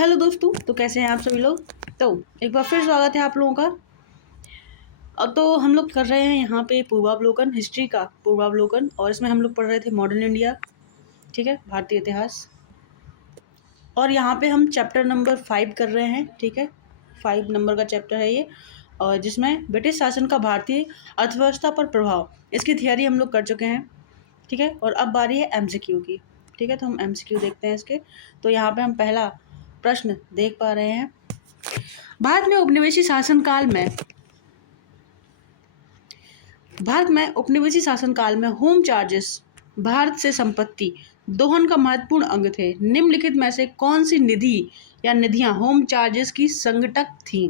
Hello दोस्तों, तो कैसे हैं आप सभी लोग। तो एक बार फिर स्वागत है आप लोगों का। अब तो हम लोग कर रहे हैं यहाँ पे पूर्वावलोकन, हिस्ट्री का पूर्वावलोकन, और इसमें हम लोग पढ़ रहे थे मॉडर्न इंडिया, ठीक है, भारतीय इतिहास। और यहाँ पे हम चैप्टर नंबर 5 कर रहे हैं, ठीक है, 5 नंबर का चैप्टर है ये, और जिसमें ब्रिटिश शासन का भारतीय अर्थव्यवस्था पर प्रभाव, इसकी थियरी हम लोग कर चुके हैं, ठीक है। और अब बारी है MCQ की, ठीक है। तो हम MCQ देखते हैं इसके। तो यहाँ पे हम पहला प्रश्न देख पा रहे हैं। भारत में उपनिवेशी शासनकाल में होम चार्जेस भारत से संपत्ति दोहन का महत्वपूर्ण अंग थे। निम्नलिखित में से कौन सी निधि या निधियां होम चार्जेस की संघटक थीं।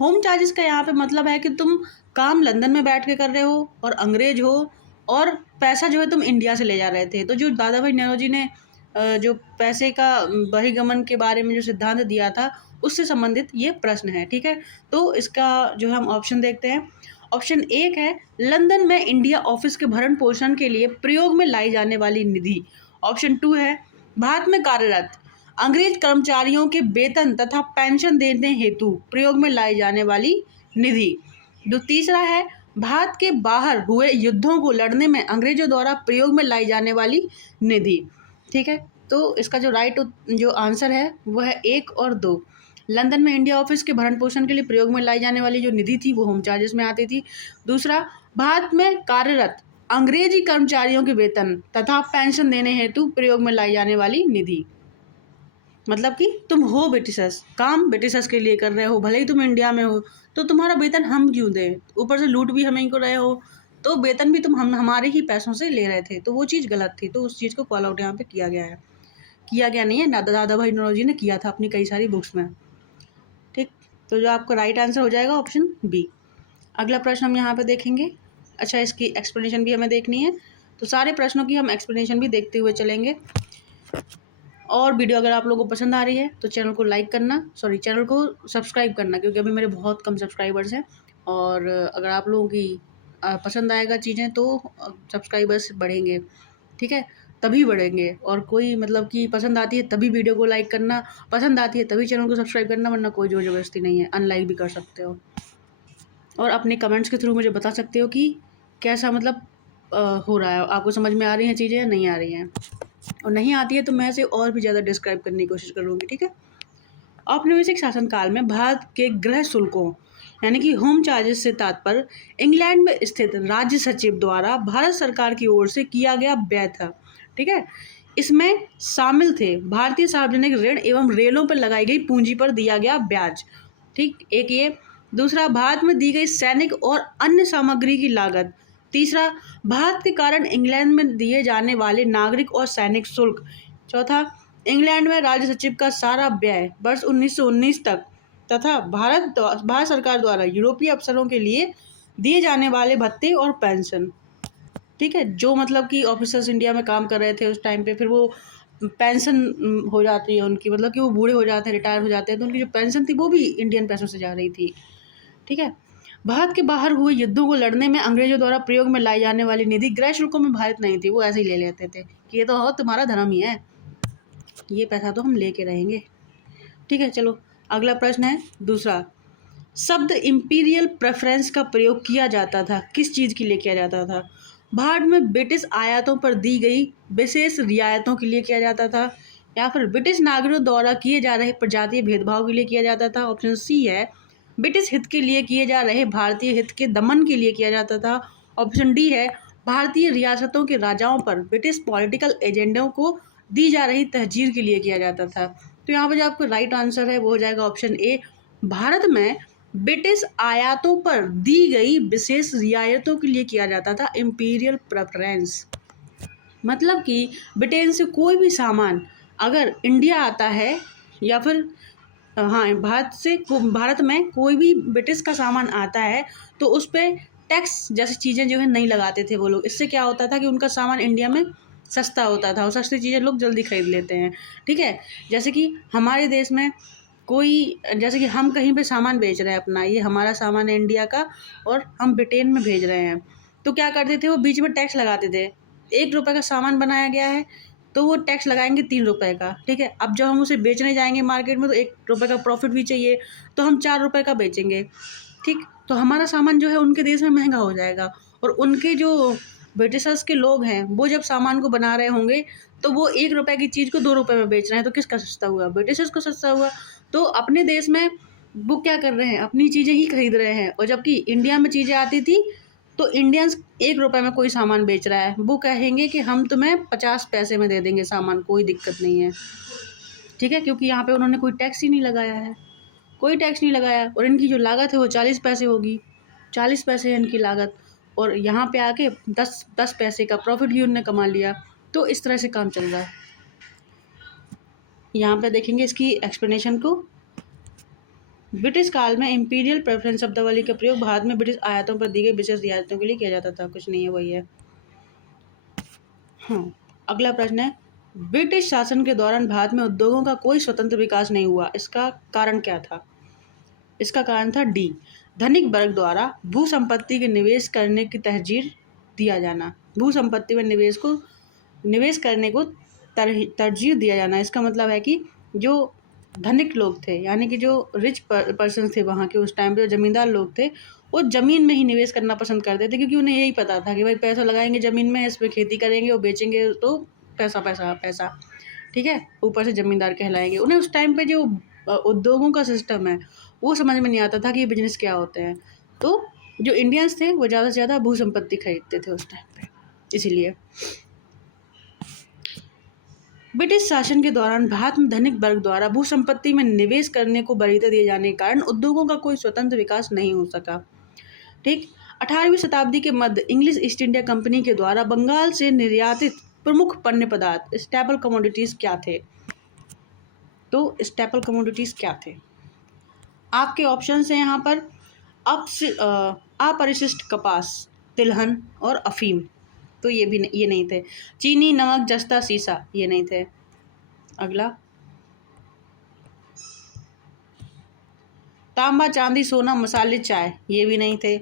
होम चार्जेस का यहाँ पे मतलब है कि तुम काम लंदन में बैठ के कर रहे हो और अंग्रेज हो, और पैसा जो है तुम इंडिया से ले जा रहे थे। तो जो दादा भाई नौरोजी ने जो पैसे का बहिर्गमन के बारे में जो सिद्धांत दिया था, उससे संबंधित ये प्रश्न है, ठीक है। तो इसका जो है हम ऑप्शन देखते हैं। ऑप्शन 1 है लंदन में इंडिया ऑफिस के भरण पोषण के लिए प्रयोग में लाई जाने वाली निधि। ऑप्शन 2 है भारत में कार्यरत अंग्रेज कर्मचारियों के वेतन तथा पेंशन देने हेतु प्रयोग में लाई जाने वाली निधि। जो तीसरा है भारत के बाहर हुए युद्धों को लड़ने में अंग्रेजों द्वारा प्रयोग में लाई जाने वाली निधि, ठीक है। तो इसका जो जो आंसर है वह है 1 और 2। लंदन में इंडिया ऑफिस के भरण पोषण के लिए प्रयोग में लाई जाने वाली जो निधि थी वो होम चार्जेस में आती थी। दूसरा, भारत में कार्यरत अंग्रेजी कर्मचारियों के वेतन तथा पेंशन देने हेतु प्रयोग में लाई जाने वाली निधि। मतलब कि तुम हो ब्रिटिशर्स, काम ब्रिटिशर्स के लिए कर रहे हो, भले ही तुम इंडिया में हो, तो तुम्हारा वेतन हम क्यों दें, ऊपर से लूट भी हमें को रहे हो, तो वेतन भी तुम हमारे ही पैसों से ले रहे थे। तो वो चीज़ गलत थी, तो उस चीज़ को कॉल आउट यहाँ पे किया गया है। किया गया नहीं है, दादा भाई नौरोजी ने किया था अपनी कई सारी बुक्स में, ठीक। तो जो आपका राइट आंसर हो जाएगा ऑप्शन बी। अगला प्रश्न हम यहाँ पे देखेंगे। अच्छा, इसकी एक्सप्लेनेशन भी हमें देखनी है, तो सारे प्रश्नों की हम एक्सप्लेनेशन भी देखते हुए चलेंगे। और वीडियो अगर आप लोगों को पसंद आ रही है तो चैनल को सब्सक्राइब करना, क्योंकि अभी मेरे बहुत कम सब्सक्राइबर्स हैं। और अगर आप लोगों की पसंद आएगा चीज़ें तो सब्सक्राइबर्स बढ़ेंगे, ठीक है, तभी बढ़ेंगे। और कोई मतलब कि पसंद आती है तभी वीडियो को लाइक करना, पसंद आती है तभी चैनल को सब्सक्राइब करना, वरना कोई ज़ोर ज़बरदस्ती नहीं है, अनलाइक भी कर सकते हो। और अपने कमेंट्स के थ्रू मुझे बता सकते हो कि कैसा मतलब हो रहा है, आपको समझ में आ रही हैं चीज़ें या नहीं आ रही हैं। और नहीं आती है तो मैं इसे और भी ज़्यादा डिस्क्राइब करने की कोशिश करूँगी, ठीक है। औपनिवेशिक शासनकाल में भारत के गृह शुल्कों यानी कि होम चार्जेस से तात्पर्य इंग्लैंड में स्थित राज्य सचिव द्वारा भारत सरकार की ओर से किया गया व्यय था, ठीक है। इसमें शामिल थे भारतीय सार्वजनिक ऋण एवं रेलों पर लगाई गई पूंजी पर दिया गया ब्याज, ठीक, एक ये। दूसरा, भारत में दी गई सैनिक और अन्य सामग्री की लागत। तीसरा, भारत के कारण इंग्लैंड में दिए जाने वाले नागरिक और सैनिक शुल्क। चौथा, इंग्लैंड में राज्य सचिव का सारा व्यय वर्ष 1919 तक तथा भारत सरकार द्वारा यूरोपीय अफसरों के लिए दिए जाने वाले भत्ते और पेंशन, ठीक है। जो मतलब कि ऑफिसर्स इंडिया में काम कर रहे थे उस टाइम पे, फिर वो पेंशन हो जाती है उनकी, मतलब कि वो बूढ़े हो जाते हैं, रिटायर हो जाते हैं, तो उनकी जो पेंशन थी वो भी इंडियन पैसों से जा रही थी, ठीक है। भारत के बाहर हुए युद्धों को लड़ने में अंग्रेजों द्वारा प्रयोग में लाई जाने वाली निधि गृह शुल्कों में भारत नहीं थी, वो ऐसे ही ले लेते थे कि ये तो हो तुम्हारा धर्म ही है, ये पैसा तो हम लेके रहेंगे, ठीक है। चलो अगला प्रश्न है दूसरा। शब्द इंपीरियल प्रेफरेंस का प्रयोग किया जाता था किस चीज़ के लिए किया जाता था। भारत में ब्रिटिश आयातों पर दी गई विशेष रियायतों के लिए किया जाता था, या फिर ब्रिटिश नागरिकों द्वारा किए जा रहे प्रजातीय भेदभाव के लिए किया जाता था। ऑप्शन सी है ब्रिटिश हित के लिए किए जा रहे भारतीय हित के दमन के लिए किया जाता था। ऑप्शन डी है भारतीय रियासतों के राजाओं पर ब्रिटिश पॉलिटिकल एजेंडों को दी जा रही तहजीर के लिए किया जाता था। तो यहाँ पर जो आपका राइट आंसर है वो हो जाएगा ऑप्शन ए, भारत में ब्रिटिश आयातों पर दी गई विशेष रियायतों के लिए किया जाता था इंपीरियल प्रेफरेंस। मतलब कि ब्रिटेन से कोई भी सामान अगर इंडिया आता है, या फिर हाँ, भारत में कोई भी ब्रिटिश का सामान आता है तो उस पर टैक्स जैसी चीज़ें जो है नहीं लगाते थे वो लोग। इससे क्या होता था कि उनका सामान इंडिया में सस्ता होता था और सस्ती चीज़ें लोग जल्दी खरीद लेते हैं, ठीक है। जैसे कि हमारे देश में जैसे कि हम कहीं पे सामान बेच रहे हैं अपना, ये हमारा सामान है इंडिया का और हम ब्रिटेन में भेज रहे हैं, तो क्या करते थे वो बीच में टैक्स लगाते थे। 1 रुपये का सामान बनाया गया है तो वो टैक्स लगाएंगे 3 रुपये का, ठीक है। अब जब हम उसे बेचने जाएंगे मार्केट में तो 1 रुपये का प्रॉफिट भी चाहिए, तो हम 4 रुपये का बेचेंगे, ठीक। तो हमारा सामान जो है उनके देश में महंगा हो जाएगा, और उनके जो ब्रिटिशर्स के लोग हैं वो जब सामान को बना रहे होंगे तो वो 1 रुपये की चीज़ को 2 रुपये में बेच रहे हैं, तो किसका सस्ता हुआ? ब्रिटिशर्स को सस्ता हुआ। तो अपने देश में वो क्या कर रहे हैं, अपनी चीज़ें ही खरीद रहे हैं, और जबकि इंडिया में चीज़ें आती थी तो इंडियंस 1 रुपये में कोई सामान बेच रहा है, वो कहेंगे कि हम तुम्हें 50 पैसे में दे देंगे सामान, कोई दिक्कत नहीं है, ठीक है, क्योंकि यहाँ पे उन्होंने कोई टैक्स ही नहीं लगाया है, कोई टैक्स नहीं लगाया, और इनकी जो लागत है वो 40 पैसे होगी, 40 पैसे है इनकी लागत, और यहाँ पे आके 10 पैसे का प्रॉफिट भी उनने कमा लिया। तो इस तरह से काम चल रहा है। यहाँ पे देखेंगे इसकी एक्सप्लेनेशन को। ब्रिटिश काल में इंपीरियल प्रेफरेंस शब्दावली का प्रयोग भारत में ब्रिटिश आयातों पर दी गई विशेष रियायतों के लिए किया जाता था। कुछ नहीं है, वही है। हाँ, अगला प्रश्न है, ब्रिटिश शासन के दौरान भारत में उद्योगों का कोई स्वतंत्र विकास नहीं हुआ, इसका कारण क्या था? इसका कारण था डी, धनिक वर्ग द्वारा भू संपत्ति के निवेश करने की तरजीह दिया जाना। भू संपत्ति में निवेश करने को तरजीह दिया जाना। इसका मतलब है कि जो धनिक लोग थे, यानी कि जो रिच पर्सन थे वहाँ के, उस टाइम पे जो जमींदार लोग थे, वो ज़मीन में ही निवेश करना पसंद करते थे, क्योंकि उन्हें यही पता था कि भाई पैसा लगाएंगे ज़मीन में, इस पर खेती करेंगे और बेचेंगे तो पैसा पैसा पैसा, ठीक है, ऊपर से ज़मींदार कहलाएंगे। उन्हें उस टाइम पे जो उद्योगों का सिस्टम है वो समझ में नहीं आता था कि ये बिजनेस क्या होते हैं। तो जो इंडियंस थे वो ज़्यादा से ज़्यादा भू संपत्ति खरीदते थे उस टाइम पे, इसीलिए। ब्रिटिश शासन के दौरान भारत में धनिक वर्ग द्वारा भू संपत्ति में निवेश करने को वरीयता दिए जाने के कारण उद्योगों का कोई स्वतंत्र विकास नहीं हो सका, ठीक। 18वीं शताब्दी के मध्य इंग्लिश ईस्ट इंडिया कंपनी के द्वारा बंगाल से निर्यातित प्रमुख पण्य पदार्थ स्टेपल कमोडिटीज़ क्या थे? तो स्टेपल कमोडिटीज़ क्या थे? आपके ऑप्शन हैं यहाँ पर अपरिशिष्ट कपास, तिलहन और अफीम, तो ये नहीं थे। चीनी, नमक, जस्ता, सीसा, ये नहीं थे। अगला, तांबा, चांदी, सोना, मसाले, चाय, ये भी नहीं थे।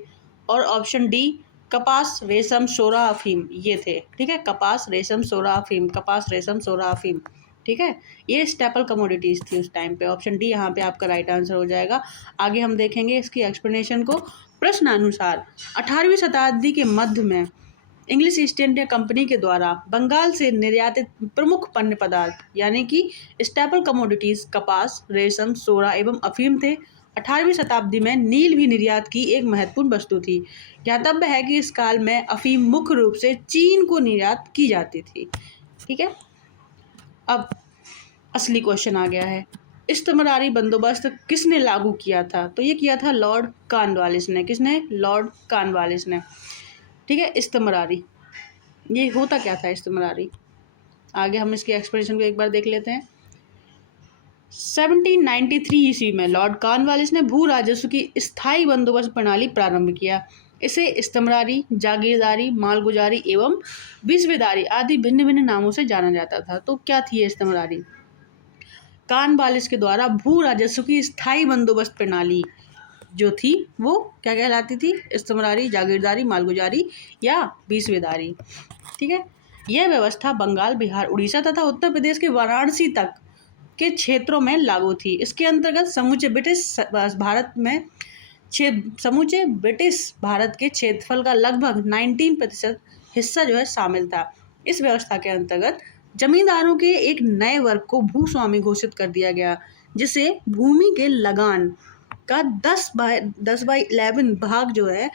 और ऑप्शन डी, कपास, रेशम, सोरा, अफीम, ये थे, ठीक है। कपास, रेशम, सोरा, अफीम, कपास, रेशम, सोरा, अफीम, ठीक है, ये स्टेपल कमोडिटीज़ थी उस टाइम पे। ऑप्शन डी यहाँ पे आपका राइट आंसर हो जाएगा। आगे हम देखेंगे इसकी एक्सप्लेनेशन को। प्रश्नानुसार 18वीं शताब्दी के मध्य में इंग्लिश ईस्ट इंडिया कंपनी के द्वारा बंगाल से निर्यातित प्रमुख पण्य पदार्थ यानी कि स्टेपल कमोडिटीज़ कपास, रेशम, सोरा एवं अफीम थे। 18वीं शताब्दी में नील भी निर्यात की एक महत्वपूर्ण वस्तु थी। ज्ञातव्य है कि इस काल में अफीम मुख्य रूप से चीन को निर्यात की जाती थी, ठीक है। अब असली क्वेश्चन आ गया है, इस्तमरारी बंदोबस्त किसने लागू किया था? तो ये किया था लॉर्ड कॉर्नवालिस ने। किसने? लॉर्ड कॉर्नवालिस ने, ठीक है। इस्तमरारी, ये होता क्या था इस्तमरारी? आगे हम इसकी एक्सप्लेनेशन को एक बार देख लेते हैं। 1793 ईस्वी में लॉर्ड कॉर्नवालिस ने भू राजस्व की स्थायी बंदोबस्त प्रणाली प्रारंभ किया। इसे इस्तमरारी, जागीरदारी, मालगुजारी एवं विस्वेदारी आदि भिन्न भिन्न नामों से जाना जाता था। तो क्या थी ये इस्तमरारी? कॉर्नवालिस के द्वारा भू राजस्व की स्थायी बंदोबस्त प्रणाली जो थी वो क्या कहलाती थी? इस्तमरारी, जागीरदारी, मालगुजारी या विस्वेदारी, ठीक है। यह व्यवस्था बंगाल, बिहार, उड़ीसा तथा उत्तर प्रदेश के वाराणसी तक के क्षेत्रों में लागू थी। इसके अंतर्गत समूचे ब्रिटिश भारत के क्षेत्रफल का लगभग 19% हिस्सा जो है शामिल था। इस व्यवस्था के अंतर्गत जमींदारों के एक नए वर्ग को भूस्वामी घोषित कर दिया गया, जिसे भूमि के लगान का 10/11 भाग जो है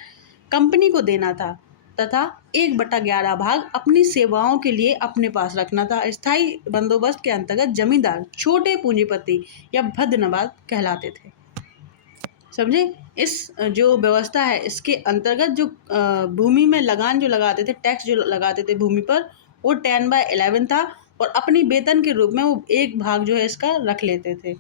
कंपनी को देना था तथा 1/11 भाग अपनी सेवाओं के लिए अपने पास रखना था। स्थायी बंदोबस्त के अंतर्गत जमींदार छोटे पूंजीपति या भद्रनवाब कहलाते थे। समझे? इस जो व्यवस्था है इसके अंतर्गत जो भूमि में लगान जो लगाते थे, टैक्स जो लगाते थे भूमि पर, वो 10/11 था और अपनी वेतन के रूप में वो एक भाग जो है इसका रख लेते थे,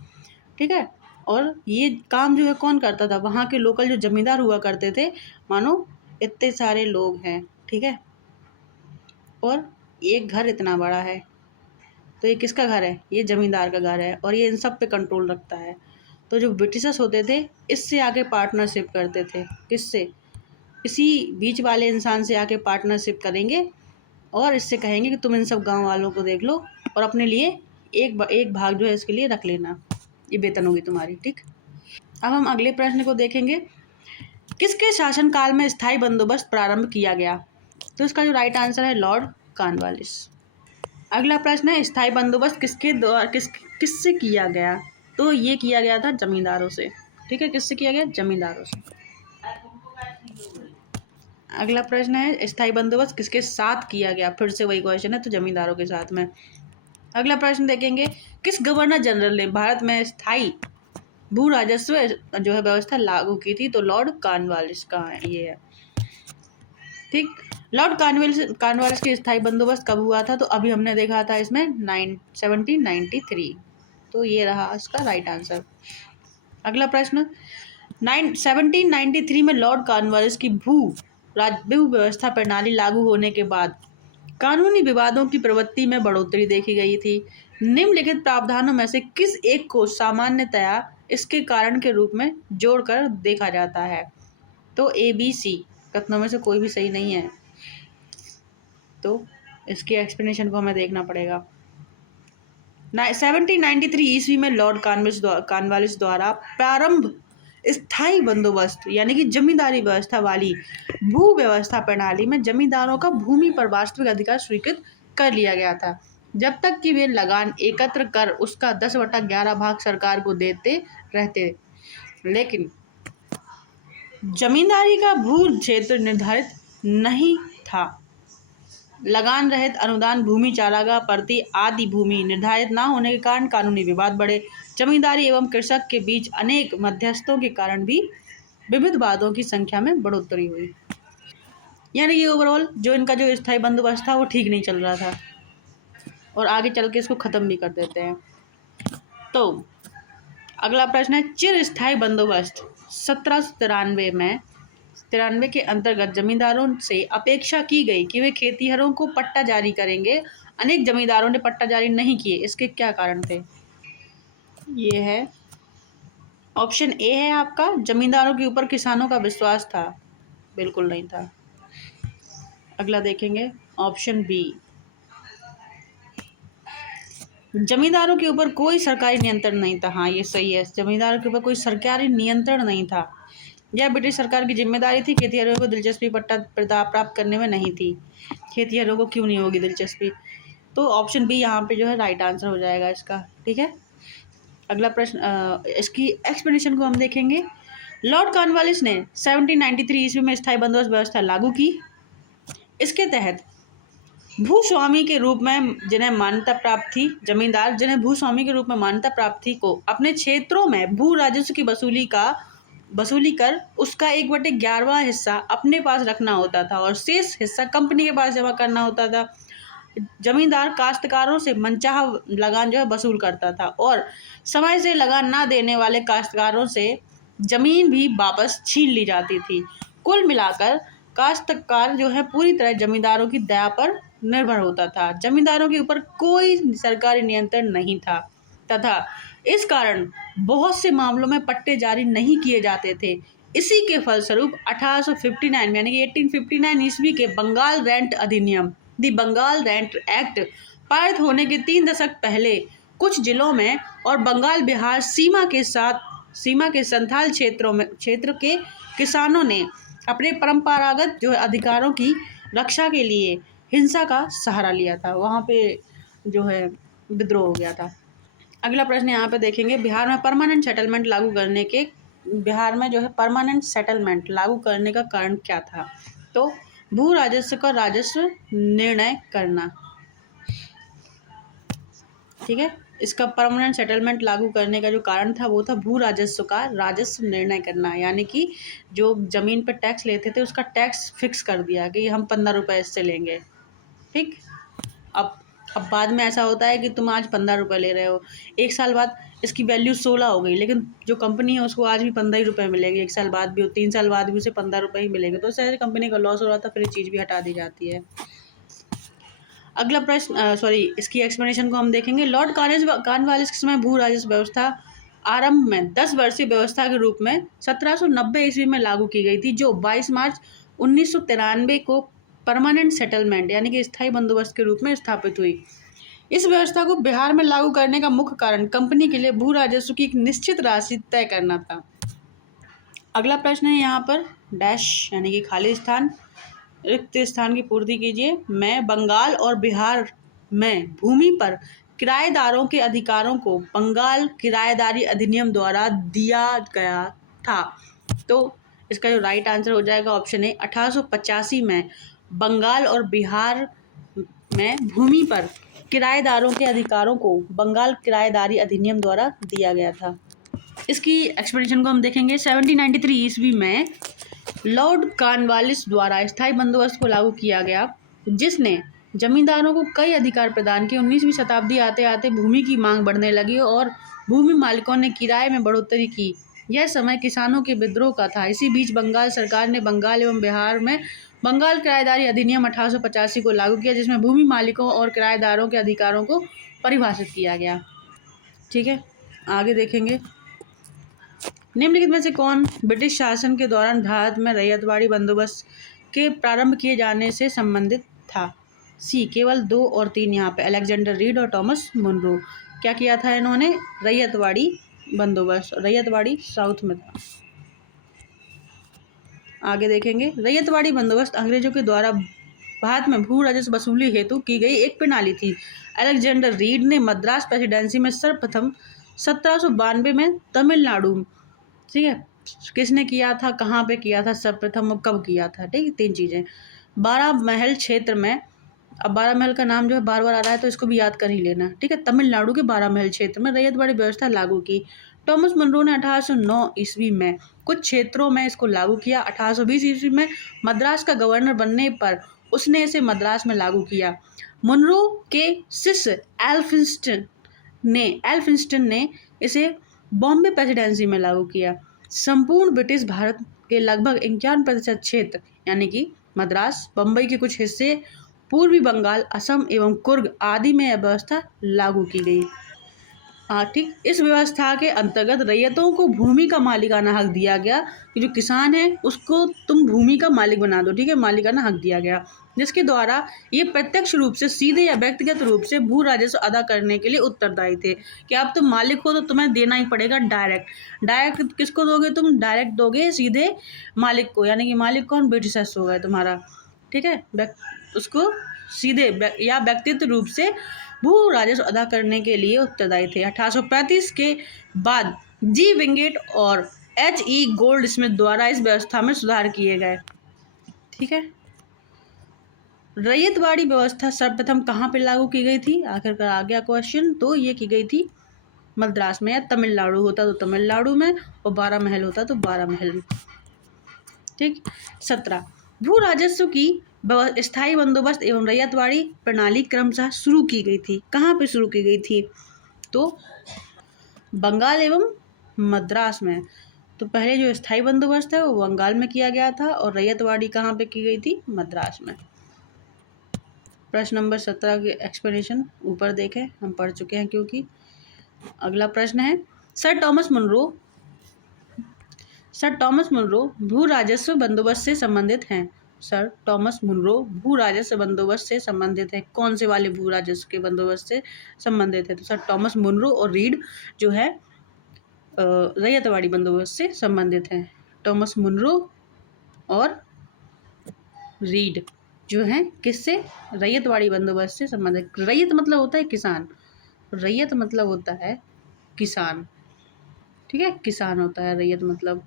ठीक है। और ये काम जो है कौन करता था? वहाँ के लोकल जो जमींदार हुआ करते थे। मानो इतने सारे लोग हैं, ठीक है, और एक घर इतना बड़ा है, तो ये किसका घर है? ये जमींदार का घर है, और ये इन सब पे कंट्रोल रखता है। तो जो ब्रिटिशर्स होते थे इससे आके पार्टनरशिप करते थे। किससे? इसी बीच वाले इंसान से आके पार्टनरशिप करेंगे और इससे कहेंगे कि तुम इन सब गांव वालों को देख लो और अपने लिए एक भाग जो है इसके लिए रख लेना, ये वेतन होगी तुम्हारी। ठीक, अब हम अगले प्रश्न को देखेंगे, किसके शासनकाल में स्थायी बंदोबस्त प्रारंभ किया गया? तो इसका जो राइट आंसर है लॉर्ड कॉर्नवालिस। अगला प्रश्न है, स्थायी बंदोबस्त किससे किया गया? तो ये किया गया था जमींदारों से। ठीक है, किससे किया गया? जमींदारों से। अगला प्रश्न है, स्थायी बंदोबस्त किसके साथ किया गया? फिर से वही क्वेश्चन है, तो जमींदारों के साथ में। अगला प्रश्न देखेंगे, किस गवर्नर जनरल ने भारत में स्थायी भू राजस्व जो है व्यवस्था लागू की थी? तो लॉर्ड कॉर्नवालिस का है, ये है। ठीक, लॉर्ड कॉर्नवालिस के स्थायी बंदोबस्त कब हुआ था? तो अभी हमने देखा था इसमें 1793। तो ये रहा इसका राइट आंसर। अगला प्रश्न, 1793 में लॉर्ड कॉर्नवालिस की भू व्यवस्था प्रणाली लागू होने के बाद कानूनी विवादों की प्रवृत्ति में बढ़ोतरी देखी गई थी। निम्नलिखित प्रावधानों में से किस एक को सामान्यतया इसके कारण के रूप में जोड़कर देखा जाता है? तो ABC कथनों में से कोई भी सही नहीं है, तो इसके एक्सप्लेनेशन को हमें देखना पड़ेगा। 1793 ईस्वी में लॉर्ड कॉर्नवालिस द्वारा प्रारंभ स्थायी बंदोबस्त यानी कि जमींदारी व्यवस्था वाली भू व्यवस्था प्रणाली में जमींदारों का भूमि पर वास्तविक अधिकार स्वीकृत कर लिया गया था, जब तक कि वे लगान एकत्र कर उसका 10/11 भाग सरकार को देते रहते। लेकिन जमींदारी का भू क्षेत्र निर्धारित नहीं था। लगान रहित अनुदान, भूमि चारागाह, परती आदि भूमि निर्धारित न होने के कारण कानूनी विवाद बढ़े। जमींदारी एवं कृषक के बीच अनेक मध्यस्थों के कारण भी विविध वादों की संख्या में बढ़ोतरी हुई। यानी कि ओवरऑल जो इनका जो स्थायी बंदोबस्त था वो ठीक नहीं चल रहा था, और आगे चल के इसको ख़त्म भी कर देते हैं। तो अगला प्रश्न है, चिर स्थायी बंदोबस्त 1793 के अंतर्गत जमींदारों से अपेक्षा की गई कि वे खेतीहरों को पट्टा जारी करेंगे। अनेक जमींदारों ने पट्टा जारी नहीं किए, इसके क्या कारण थे? ये है ऑप्शन ए है आपका, जमींदारों के ऊपर किसानों का विश्वास था। बिल्कुल नहीं था। अगला देखेंगे ऑप्शन बी, जमींदारों के ऊपर कोई सरकारी नियंत्रण नहीं था। हाँ, ये सही है, जमींदारों के ऊपर कोई सरकारी नियंत्रण नहीं था। यह ब्रिटिश सरकार की जिम्मेदारी थी। खेतीहरों को दिलचस्पी पट्टा प्राप्त करने में नहीं थी। खेतीहरों को क्यों नहीं होगी दिलचस्पी? तो ऑप्शन बी यहाँ पे जो है राइट आंसर हो जाएगा इसका। ठीक है, अगला प्रश्न, इसकी एक्सप्लेनेशन को हम देखेंगे। लॉर्ड कॉर्नवालिस ने 1793 ईस्वी में स्थायी बंदोबस्त व्यवस्था लागू की। इसके तहत भूस्वामी के रूप में जिन्हें मान्यता प्राप्त थी, जमींदार जिन्हें भूस्वामी के रूप में मान्यता प्राप्त थी को अपने क्षेत्रों में भू राजस्व की वसूली कर उसका 1/11वां हिस्सा अपने पास रखना होता था और शेष हिस्सा कंपनी के पास जमा करना होता था। जमींदार काश्तकारों से मनचाहा लगान जो है वसूल करता था और समय से लगान ना देने वाले काश्तकारों से जमीन भी वापस छीन ली जाती थी। कुल मिलाकर काश्तकार जो है पूरी तरह जमींदारों की दया पर निर्भर होता था। जमींदारों के ऊपर कोई सरकारी नियंत्रण नहीं था तथा इस कारण बहुत से मामलों में पट्टे जारी नहीं किए जाते थे। इसी के फलस्वरूप 1859 यानी कि 1859 ईस्वी के बंगाल रेंट अधिनियम दी बंगाल रेंट एक्ट पारित होने के 3 दशक पहले कुछ जिलों में और बंगाल बिहार सीमा के संथाल क्षेत्र के किसानों ने अपने परंपरागत जो है अधिकारों की रक्षा के लिए हिंसा का सहारा लिया था। वहाँ पे जो है विद्रोह हो गया था। अगला प्रश्न यहाँ पे देखेंगे, बिहार में परमानेंट सेटलमेंट लागू करने का कारण क्या था? तो भू राजस्व का राजस्व निर्णय करना। ठीक है, इसका परमानेंट सेटलमेंट लागू करने का जो कारण था वो था भू राजस्व का राजस्व निर्णय करना, यानी कि जो जमीन पर टैक्स लेते थे उसका टैक्स फिक्स कर दिया कि हम 15 रुपये इससे लेंगे। ठीक, अब बाद में ऐसा होता है कि तुम आज 15 रुपये ले रहे हो, 1 साल बाद इसकी वैल्यू 16 हो गई, लेकिन जो कंपनी है उसको आज भी 15 ही रुपये मिलेंगे, 1 साल बाद भी, 3 साल बाद भी उसे 15 रुपये ही मिलेंगे। तो इससे कंपनी का लॉस हो रहा था, फिर ये चीज़ भी हटा दी जाती है। अगला प्रश्न, इसकी एक्सप्लेनेशन को हम देखेंगे। लॉर्ड कॉर्नवालिस के समय भू राजस्व व्यवस्था आरंभ में 10 वर्षीय व्यवस्था के रूप में 1790 ईस्वी में लागू की गई थी, जो 22 मार्च 1993 को परमानेंट सेटलमेंट यानी कि स्थायी बंदोबस्त के रूप में स्थापित हुई। इस व्यवस्था को बिहार में लागू करने का मुख्य कारण कंपनी के लिए भू राजस्व की एक निश्चित राशि तय करना था। अगला प्रश्न है यहाँ पर डैश यानी कि खाली स्थान, रिक्त स्थान की पूर्ति कीजिए। मैं बंगाल और बिहार में भूमि पर किराएदारों के अधिकारों को बंगाल किराएदारी अधिनियम द्वारा दिया गया था। तो इसका जो राइट आंसर हो जाएगा ऑप्शन ए 1885 में बंगाल और बिहार में भूमि पर किराएदारों के अधिकारों को बंगाल किराएदारी अधिनियम द्वारा दिया गया था। इसकी एक्सप्लेनेशन को हम देखेंगे। 1793 ईस्वी में लॉर्ड कॉर्नवालिस द्वारा स्थायी बंदोबस्त को लागू किया गया, जिसने जमींदारों को कई अधिकार प्रदान किए। 19वीं शताब्दी आते आते भूमि की मांग बढ़ने लगी और भूमि मालिकों ने किराए में बढ़ोतरी की। यह समय किसानों के विद्रोह का था। इसी बीच बंगाल सरकार ने बंगाल एवं बिहार में बंगाल किराएदारी अधिनियम 1885 को लागू किया, जिसमें भूमि मालिकों और किराएदारों के अधिकारों को परिभाषित किया गया। ठीक है, आगे देखेंगे। निम्नलिखित में से कौन ब्रिटिश शासन के दौरान भारत में रैयतवाड़ी बंदोबस्त के प्रारंभ किए जाने से संबंधित था? सी केवल 2 और 3 यहाँ पे अलेक्जेंडर रीड और टॉमस मुनरो। क्या किया था इन्होंने? रैयतवाड़ी बंदोबस्त। रैयतवाड़ी साउथ में था। आगे देखेंगे। रैयतवाड़ी बंदोबस्त अंग्रेजों के द्वारा भारत में भू राजस्व वसूली हेतु की गई एक प्रणाली थी। अलेक्जेंडर रीड ने मद्रास प्रेसिडेंसी में सर्वप्रथम 1792 में तमिलनाडु, ठीक है, किसने किया था, कहाँ पे किया था सर्वप्रथम और कब किया था? ठीक है, 3 चीज़ें। 12 महल क्षेत्र में, अब 12 महल का नाम जो है बार बार आ रहा है तो इसको भी याद कर ही लेना। ठीक है, तमिलनाडु के 12 महल क्षेत्र में रैयतवाड़ी व्यवस्था लागू की। टॉमस मुनरो ने 1809 ईस्वी में कुछ क्षेत्रों में इसको लागू किया। 1820 ईस्वी में मद्रास का गवर्नर बनने पर उसने इसे मद्रास में लागू किया। मुनरो के शिष्य एल्फिंस्टन ने इसे बॉम्बे प्रेसिडेंसी में लागू किया। संपूर्ण ब्रिटिश भारत के लगभग 51% क्षेत्र यानी कि मद्रास, बम्बई के कुछ हिस्से, पूर्वी बंगाल, असम एवं कुर्ग आदि में यह व्यवस्था लागू की गई। ठीक, इस व्यवस्था के अंतर्गत रैयतों को भूमि का मालिकाना हक दिया गया कि जो किसान है उसको तुम भूमि का मालिक बना दो। ठीक है, मालिकाना हक दिया गया, जिसके द्वारा ये प्रत्यक्ष रूप से सीधे या व्यक्तिगत रूप से भू राजस्व अदा करने के लिए उत्तरदायी थे कि अब तुम मालिक हो तो तुम्हें देना ही पड़ेगा डायरेक्ट किसको दोगे? तुम डायरेक्ट दोगे सीधे मालिक को, यानी कि मालिक कौन? ब्रिटिशर्स हो गए तुम्हारा। ठीक है, उसको सीधे या व्यक्तिगत रूप से भू राजस्व अदा करने के लिए उत्तरदायी थे। 1835 के बाद जी विंगेट और H.E. गोल्डस्मिथ द्वारा इस व्यवस्था में सुधार किए गए। ठीक है, रैयतवाड़ी व्यवस्था सर्वप्रथम कहाँ पे लागू की गई थी? आखिरकार आ गया क्वेश्चन। तो ये की गई थी मद्रास में, या तमिलनाडु होता तो तमिलनाडु में, और 12 महल होता तो 12 महल में। ठीक, 17 भू राजस्व की स्थायी बंदोबस्त एवं रैयतवाड़ी प्रणाली क्रमशः शुरू की गई थी। कहाँ पे शुरू की गई थी? तो बंगाल एवं मद्रास में। तो पहले जो स्थायी बंदोबस्त है वो बंगाल में किया गया था और रैयतवाड़ी कहाँ पे की गई थी? मद्रास में। प्रश्न नंबर 17 की एक्सप्लेनेशन ऊपर देखें, हम पढ़ चुके हैं क्योंकि। अगला प्रश्न है, सर टॉमस मुनरो भू राजस्व बंदोबस्त से संबंधित हैं। सर टॉमस मुनरो भू राजस्व बंदोबस्त से संबंधित है। कौन से वाले भू राजस्व के बंदोबस्त से संबंधित है? तो सर टॉमस मुनरो और रीड जो है रैयतवाड़ी बंदोबस्त से संबंधित हैं। टॉमस मुनरो और रीड जो है किससे? रैयतवाड़ी बंदोबस्त से संबंधित। रैयत मतलब होता है किसान, रैयत मतलब होता है किसान। ठीक है, किसान होता है रैयत मतलब।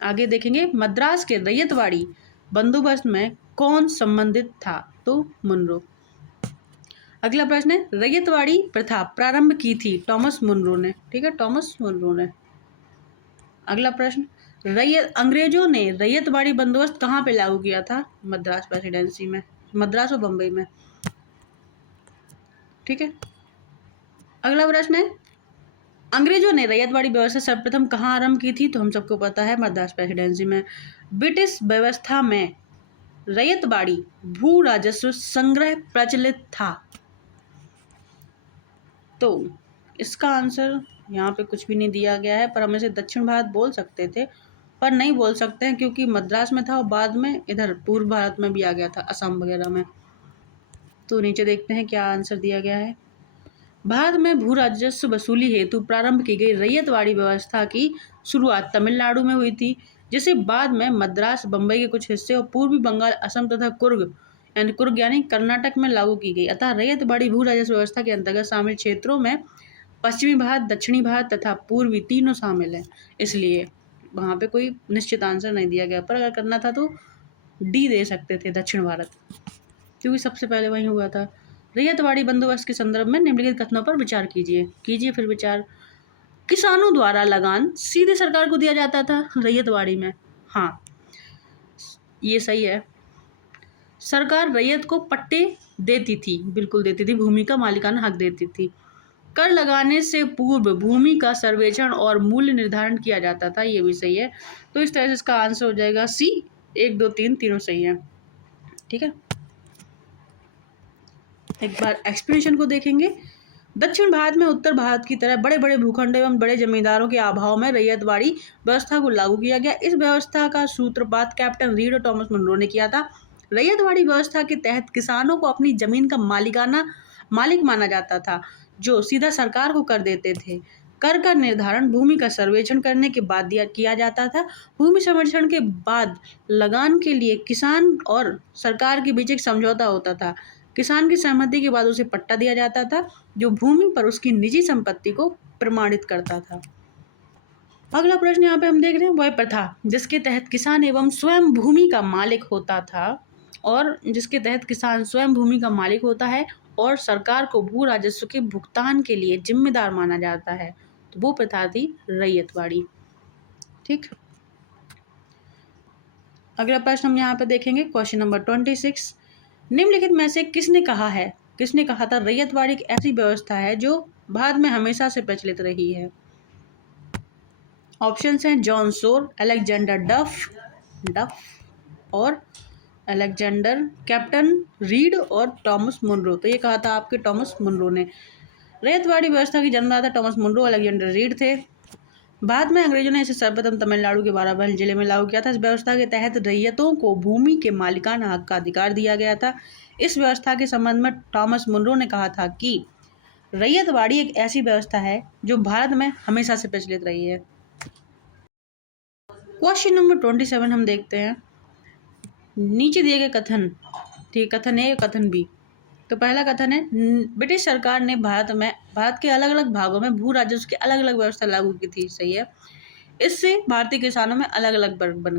आगे देखेंगे, मद्रास के रैयतवाड़ी बंदोबस्त में कौन संबंधित था? तो मुनरो। अगला प्रश्न है, रैयतवाड़ी प्रथा प्रारंभ की थी टॉमस मुनरो ने। ठीक है, टॉमस मुनरो ने। अगला प्रश्न, अंग्रेजों ने रैयतवाड़ी बंदोबस्त कहाँ पे लागू किया था? मद्रास प्रेसिडेंसी में, मद्रास और बम्बई में। ठीक है, अगला प्रश्न है, अंग्रेजों ने रैयतवाड़ी व्यवस्था सर्वप्रथम कहाँ आरंभ की थी? तो हम सबको पता है मद्रास प्रेसिडेंसी में। ब्रिटिश व्यवस्था में रैयतवाड़ी भू राजस्व संग्रह प्रचलित था। तो इसका आंसर यहाँ पे कुछ भी नहीं दिया गया है, पर हम इसे दक्षिण भारत बोल सकते थे पर नहीं बोल सकते हैं क्योंकि मद्रास में था और बाद में इधर पूर्व भारत में भी आ गया था, असम वगैरह में। तो नीचे देखते हैं क्या आंसर दिया गया है। भारत में भू राजस्व वसूली हेतु प्रारंभ की गई रैयतवाड़ी व्यवस्था की शुरुआत तमिलनाडु में हुई थी, जिसे बाद में मद्रास, बम्बई के कुछ हिस्से और पूर्वी बंगाल, असम तथा कुर्ग यानी कर्नाटक में लागू की गई। अतः रैयतवाड़ी भू राजस्व व्यवस्था के अंतर्गत शामिल क्षेत्रों में पश्चिमी भारत, दक्षिणी भारत तथा पूर्वी तीनों शामिल हैं। इसलिए वहाँ पे कोई निश्चित आंसर नहीं दिया गया, पर अगर करना था तो डी दे सकते थे, दक्षिण भारत, क्योंकि सबसे पहले वहीं हुआ था। रैयतवाड़ी बंदोबस्त के संदर्भ में निम्नलिखित कथनों पर विचार कीजिए फिर विचार। किसानों द्वारा लगान सीधे सरकार को दिया जाता था रैयतवाड़ी में। हाँ, ये सही है। सरकार रैयत को पट्टे देती थी, बिल्कुल देती थी, भूमि का मालिकाना हक देती थी। कर लगाने से पूर्व भूमि का सर्वेक्षण और मूल्य निर्धारण किया जाता था, ये भी सही है। तो इस तरह से इसका आंसर हो जाएगा सी। 1, 2, 3 तीनों सही है। ठीक है, एक बार एक्सप्लेनेशन को देखेंगे। दक्षिण भारत में उत्तर भारत की तरह बड़े बड़े भूखंड एवं बड़े जमींदारों के अभाव में रैयतवाड़ी व्यवस्था को लागू किया गया। इस व्यवस्था का सूत्रपात कैप्टन रीड और टॉमस मुनरो ने किया था। रैयतवाड़ी व्यवस्था के तहत किसानों को अपनी जमीन का मालिक माना जाता था, जो सीधा सरकार को कर देते थे। कर का निर्धारण भूमि का सर्वेक्षण करने के बाद किया जाता था। भूमि सर्वेक्षण के बाद लगान के लिए किसान और सरकार के बीच एक समझौता होता था। किसान की सहमति के बाद उसे पट्टा दिया जाता था, जो भूमि पर उसकी निजी संपत्ति को प्रमाणित करता था। अगला प्रश्न यहाँ पे हम देख रहे हैं, वह प्रथा जिसके तहत किसान एवं स्वयं भूमि का मालिक होता था, और जिसके तहत किसान स्वयं भूमि का मालिक होता है और सरकार को भू राजस्व के भुगतान के लिए जिम्मेदार माना जाता है, तो वो प्रथा थी रैयतवाड़ी। ठीक, अगला प्रश्न हम यहाँ पे देखेंगे, क्वेश्चन नंबर 26। निम्नलिखित में से किसने कहा था रैयतवाड़ी एक ऐसी व्यवस्था है जो भारत में हमेशा से प्रचलित रही है? ऑप्शंस हैं जॉन सोर, अलेक्जेंडर डफ और अलेक्जेंडर, कैप्टन रीड और टॉमस मुनरो। तो ये कहा था आपके टॉमस मुनरो ने। रैयतवाड़ी व्यवस्था की जन्मदाता टॉमस मुनरो, अलेक्जेंडर रीड थे। बाद में अंग्रेजों ने इसे सर्वप्रथम तमिलनाडु के बाराबंकी जिले में लागू किया था। इस व्यवस्था के तहत रैयतों को भूमि के मालिकाना हक का अधिकार दिया गया था। इस व्यवस्था के संबंध में टॉमस मुनरो ने कहा था कि रैयतवाड़ी एक ऐसी व्यवस्था है जो भारत में हमेशा से प्रचलित रही है। क्वेश्चन नंबर 27 हम देखते हैं। नीचे दिए गए कथन, ठीक, कथन ए कथन बी। तो पहला कथन है, ब्रिटिश सरकार ने भारत के अलग अलग भागों में भू राजस्व की अलग अलग व्यवस्था लागू की थी। सही है। इससे भारतीय किसानों में अलग अलग वर्ग बन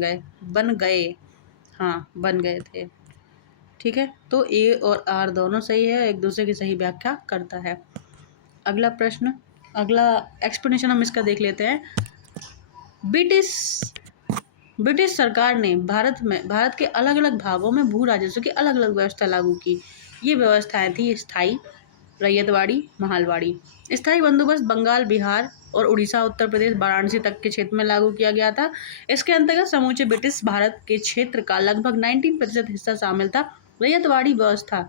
गए थे। ठीक है, तो ए और आर दोनों सही है, एक दूसरे की सही व्याख्या करता है। अगला प्रश्न, अगला एक्सप्लेनेशन हम इसका देख लेते हैं। ब्रिटिश सरकार ने भारत के अलग अलग भागों में भू राजस्व की अलग अलग व्यवस्था लागू की। ये व्यवस्थाएं थी स्थायी, रैयतवाड़ी, महालवाड़ी। स्थायी बंदोबस्त बंगाल, बिहार और उड़ीसा, उत्तर प्रदेश, वाराणसी तक के क्षेत्र में लागू किया गया था। इसके अंतर्गत समूचे ब्रिटिश भारत के क्षेत्र का लगभग 19% हिस्सा शामिल था। रैयतवाड़ी व्यवस्था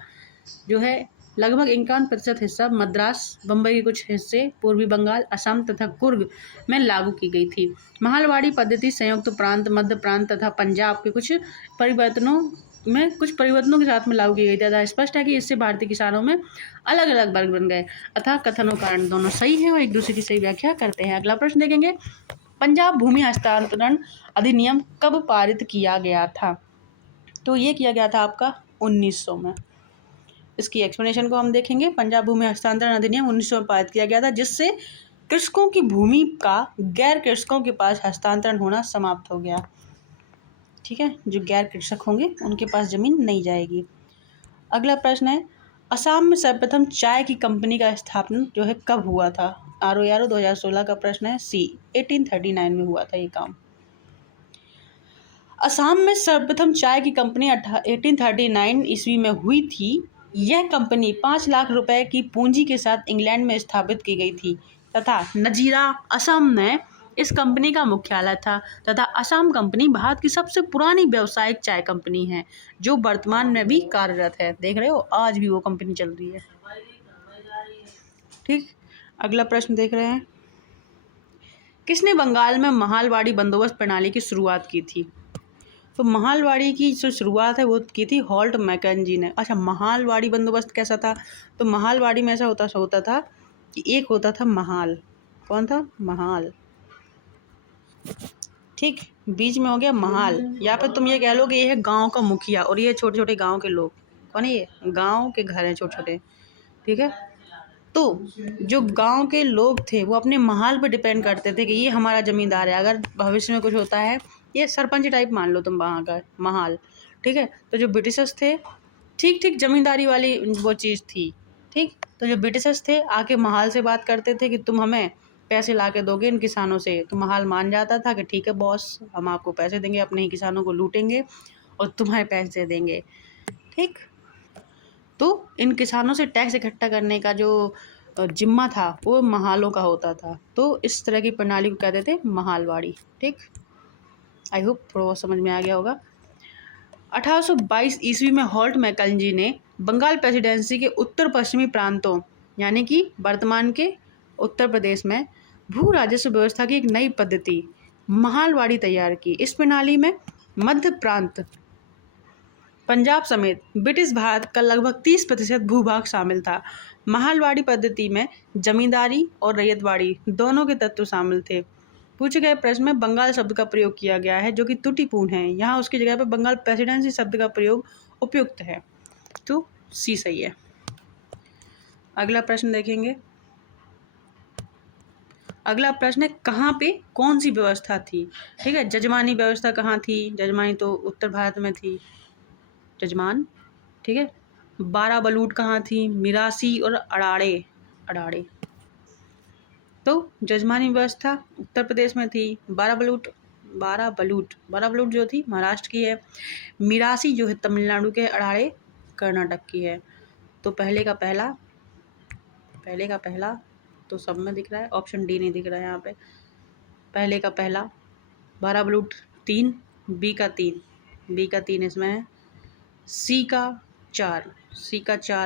जो है लगभग 51% हिस्सा मद्रास, बम्बई के कुछ हिस्से, पूर्वी बंगाल, असम तथा कुर्ग में लागू की गई थी। महालवाड़ी पद्धति संयुक्त प्रांत, मध्य प्रांत तथा पंजाब के कुछ परिवर्तनों के साथ में लागू की गई थी। स्पष्ट है कि इससे भारतीय किसानों में अलग अलग वर्ग बन गए। अतः कथनों कारण दोनों सही है और एक दूसरे की सही व्याख्या करते हैं। अगला प्रश्न देखेंगे, पंजाब भूमि हस्तांतरण अधिनियम कब पारित किया गया था? तो ये किया गया था आपका 1900 में। इसकी एक्सप्लेनेशन को हम देखेंगे। पंजाब भूमि हस्तांतरण अधिनियम 1900 में पारित किया गया था, जिससे कृषकों की भूमि का गैर कृषकों के पास हस्तांतरण होना समाप्त हो गया। ठीक है, जो गैर कृषक होंगे उनके पास जमीन नहीं जाएगी। अगला प्रश्न है, असम में सर्वप्रथम चाय की कंपनी का स्थापना जो है कब हुआ था? RO 2016 का प्रश्न है। सी 1839 में हुआ था ये काम। असम में सर्वप्रथम चाय की कंपनी 1839 ईस्वी में हुई थी। यह कंपनी 5 लाख रुपए की पूंजी के साथ इंग्लैंड में स्थापित की गई थी तथा नजीरा, असम में इस कंपनी का मुख्यालय था तथा असम कंपनी भारत की सबसे पुरानी व्यावसायिक चाय कंपनी है, जो वर्तमान में भी कार्यरत है। देख रहे हो, आज भी वो कंपनी चल रही है। ठीक, अगला प्रश्न देख रहे हैं। किसने बंगाल में महालवाड़ी बंदोबस्त प्रणाली की शुरुआत की थी? तो महालवाड़ी की जो शुरुआत है वो की थी हॉल्ट मैकेंजी ने। अच्छा, महालवाड़ी बंदोबस्त कैसा था? तो महालवाड़ी में ऐसा होता था कि एक होता था महाल। कौन था? महाल। ठीक, बीच में हो गया महाल, या फिर तुम ये कह लो कि ये है गांव का मुखिया और ये छोटे छोटे गांव के लोग। कौन है ये? गांव के घर हैं छोटे छोटे। ठीक है, तो जो गांव के लोग थे वो अपने महाल पर डिपेंड करते थे कि ये हमारा जमींदार है, अगर भविष्य में कुछ होता है, ये सरपंच टाइप मान लो तुम वहाँ का महाल। ठीक है, तो जो ब्रिटिशर्स थे, ठीक ठीक जमींदारी वाली वो चीज़ थी। ठीक, तो जो ब्रिटिशर्स थे आके महाल से बात करते थे कि तुम हमें पैसे ला के दोगे इन किसानों से, तो महाल मान जाता था कि ठीक है बॉस, हम आपको पैसे देंगे, अपने ही किसानों को लूटेंगे और तुम्हारे पैसे देंगे। ठीक, तो इन किसानों से टैक्स इकट्ठा करने का जो जिम्मा था वो महालों का होता था। तो इस तरह की प्रणाली को कहते थे महालवाड़ी। ठीक, आई होप थोड़ा बहुत समझ में आ गया होगा। 1822 ईस्वी में हॉल्ट मैकेंजी ने बंगाल प्रेसिडेंसी के उत्तर पश्चिमी प्रांतों यानी कि वर्तमान के उत्तर प्रदेश में भू राजस्व व्यवस्था की एक नई पद्धति महालवाड़ी तैयार की। इस प्रणाली में मध्य प्रांत, पंजाब समेत ब्रिटिश भारत का लगभग 30% भूभाग शामिल था। महालवाड़ी पद्धति में जमींदारी और रैयतवाड़ी दोनों के तत्व शामिल थे। पूछे गए प्रश्न में बंगाल शब्द का प्रयोग किया गया है जो कि त्रुटिपूर्ण है। यहाँ उसकी जगह पर बंगाल प्रेसिडेंसी शब्द का प्रयोग उपयुक्त है। तो सी सही है। अगला प्रश्न देखेंगे। अगला प्रश्न है कहाँ पे कौन सी व्यवस्था थी? ठीक है, जजमानी व्यवस्था कहाँ थी? जजमानी तो उत्तर भारत में थी, जजमान। ठीक है, 12 बलूट कहाँ थी? मिरासी और अड़ाड़े। अड़ाड़े तो जजमानी व्यवस्था उत्तर प्रदेश में थी। 12 बलूट जो थी महाराष्ट्र की है। मिरासी जो है तमिलनाडु के, अड़ाड़े कर्नाटक की है। तो पहले का पहला तो सब में दिख रहा है, ऑप्शन डी नहीं दिख रहा है यहाँ पे। पहले का पहला 12 बलूट 3, बी का 3 इसमें है, सी का 4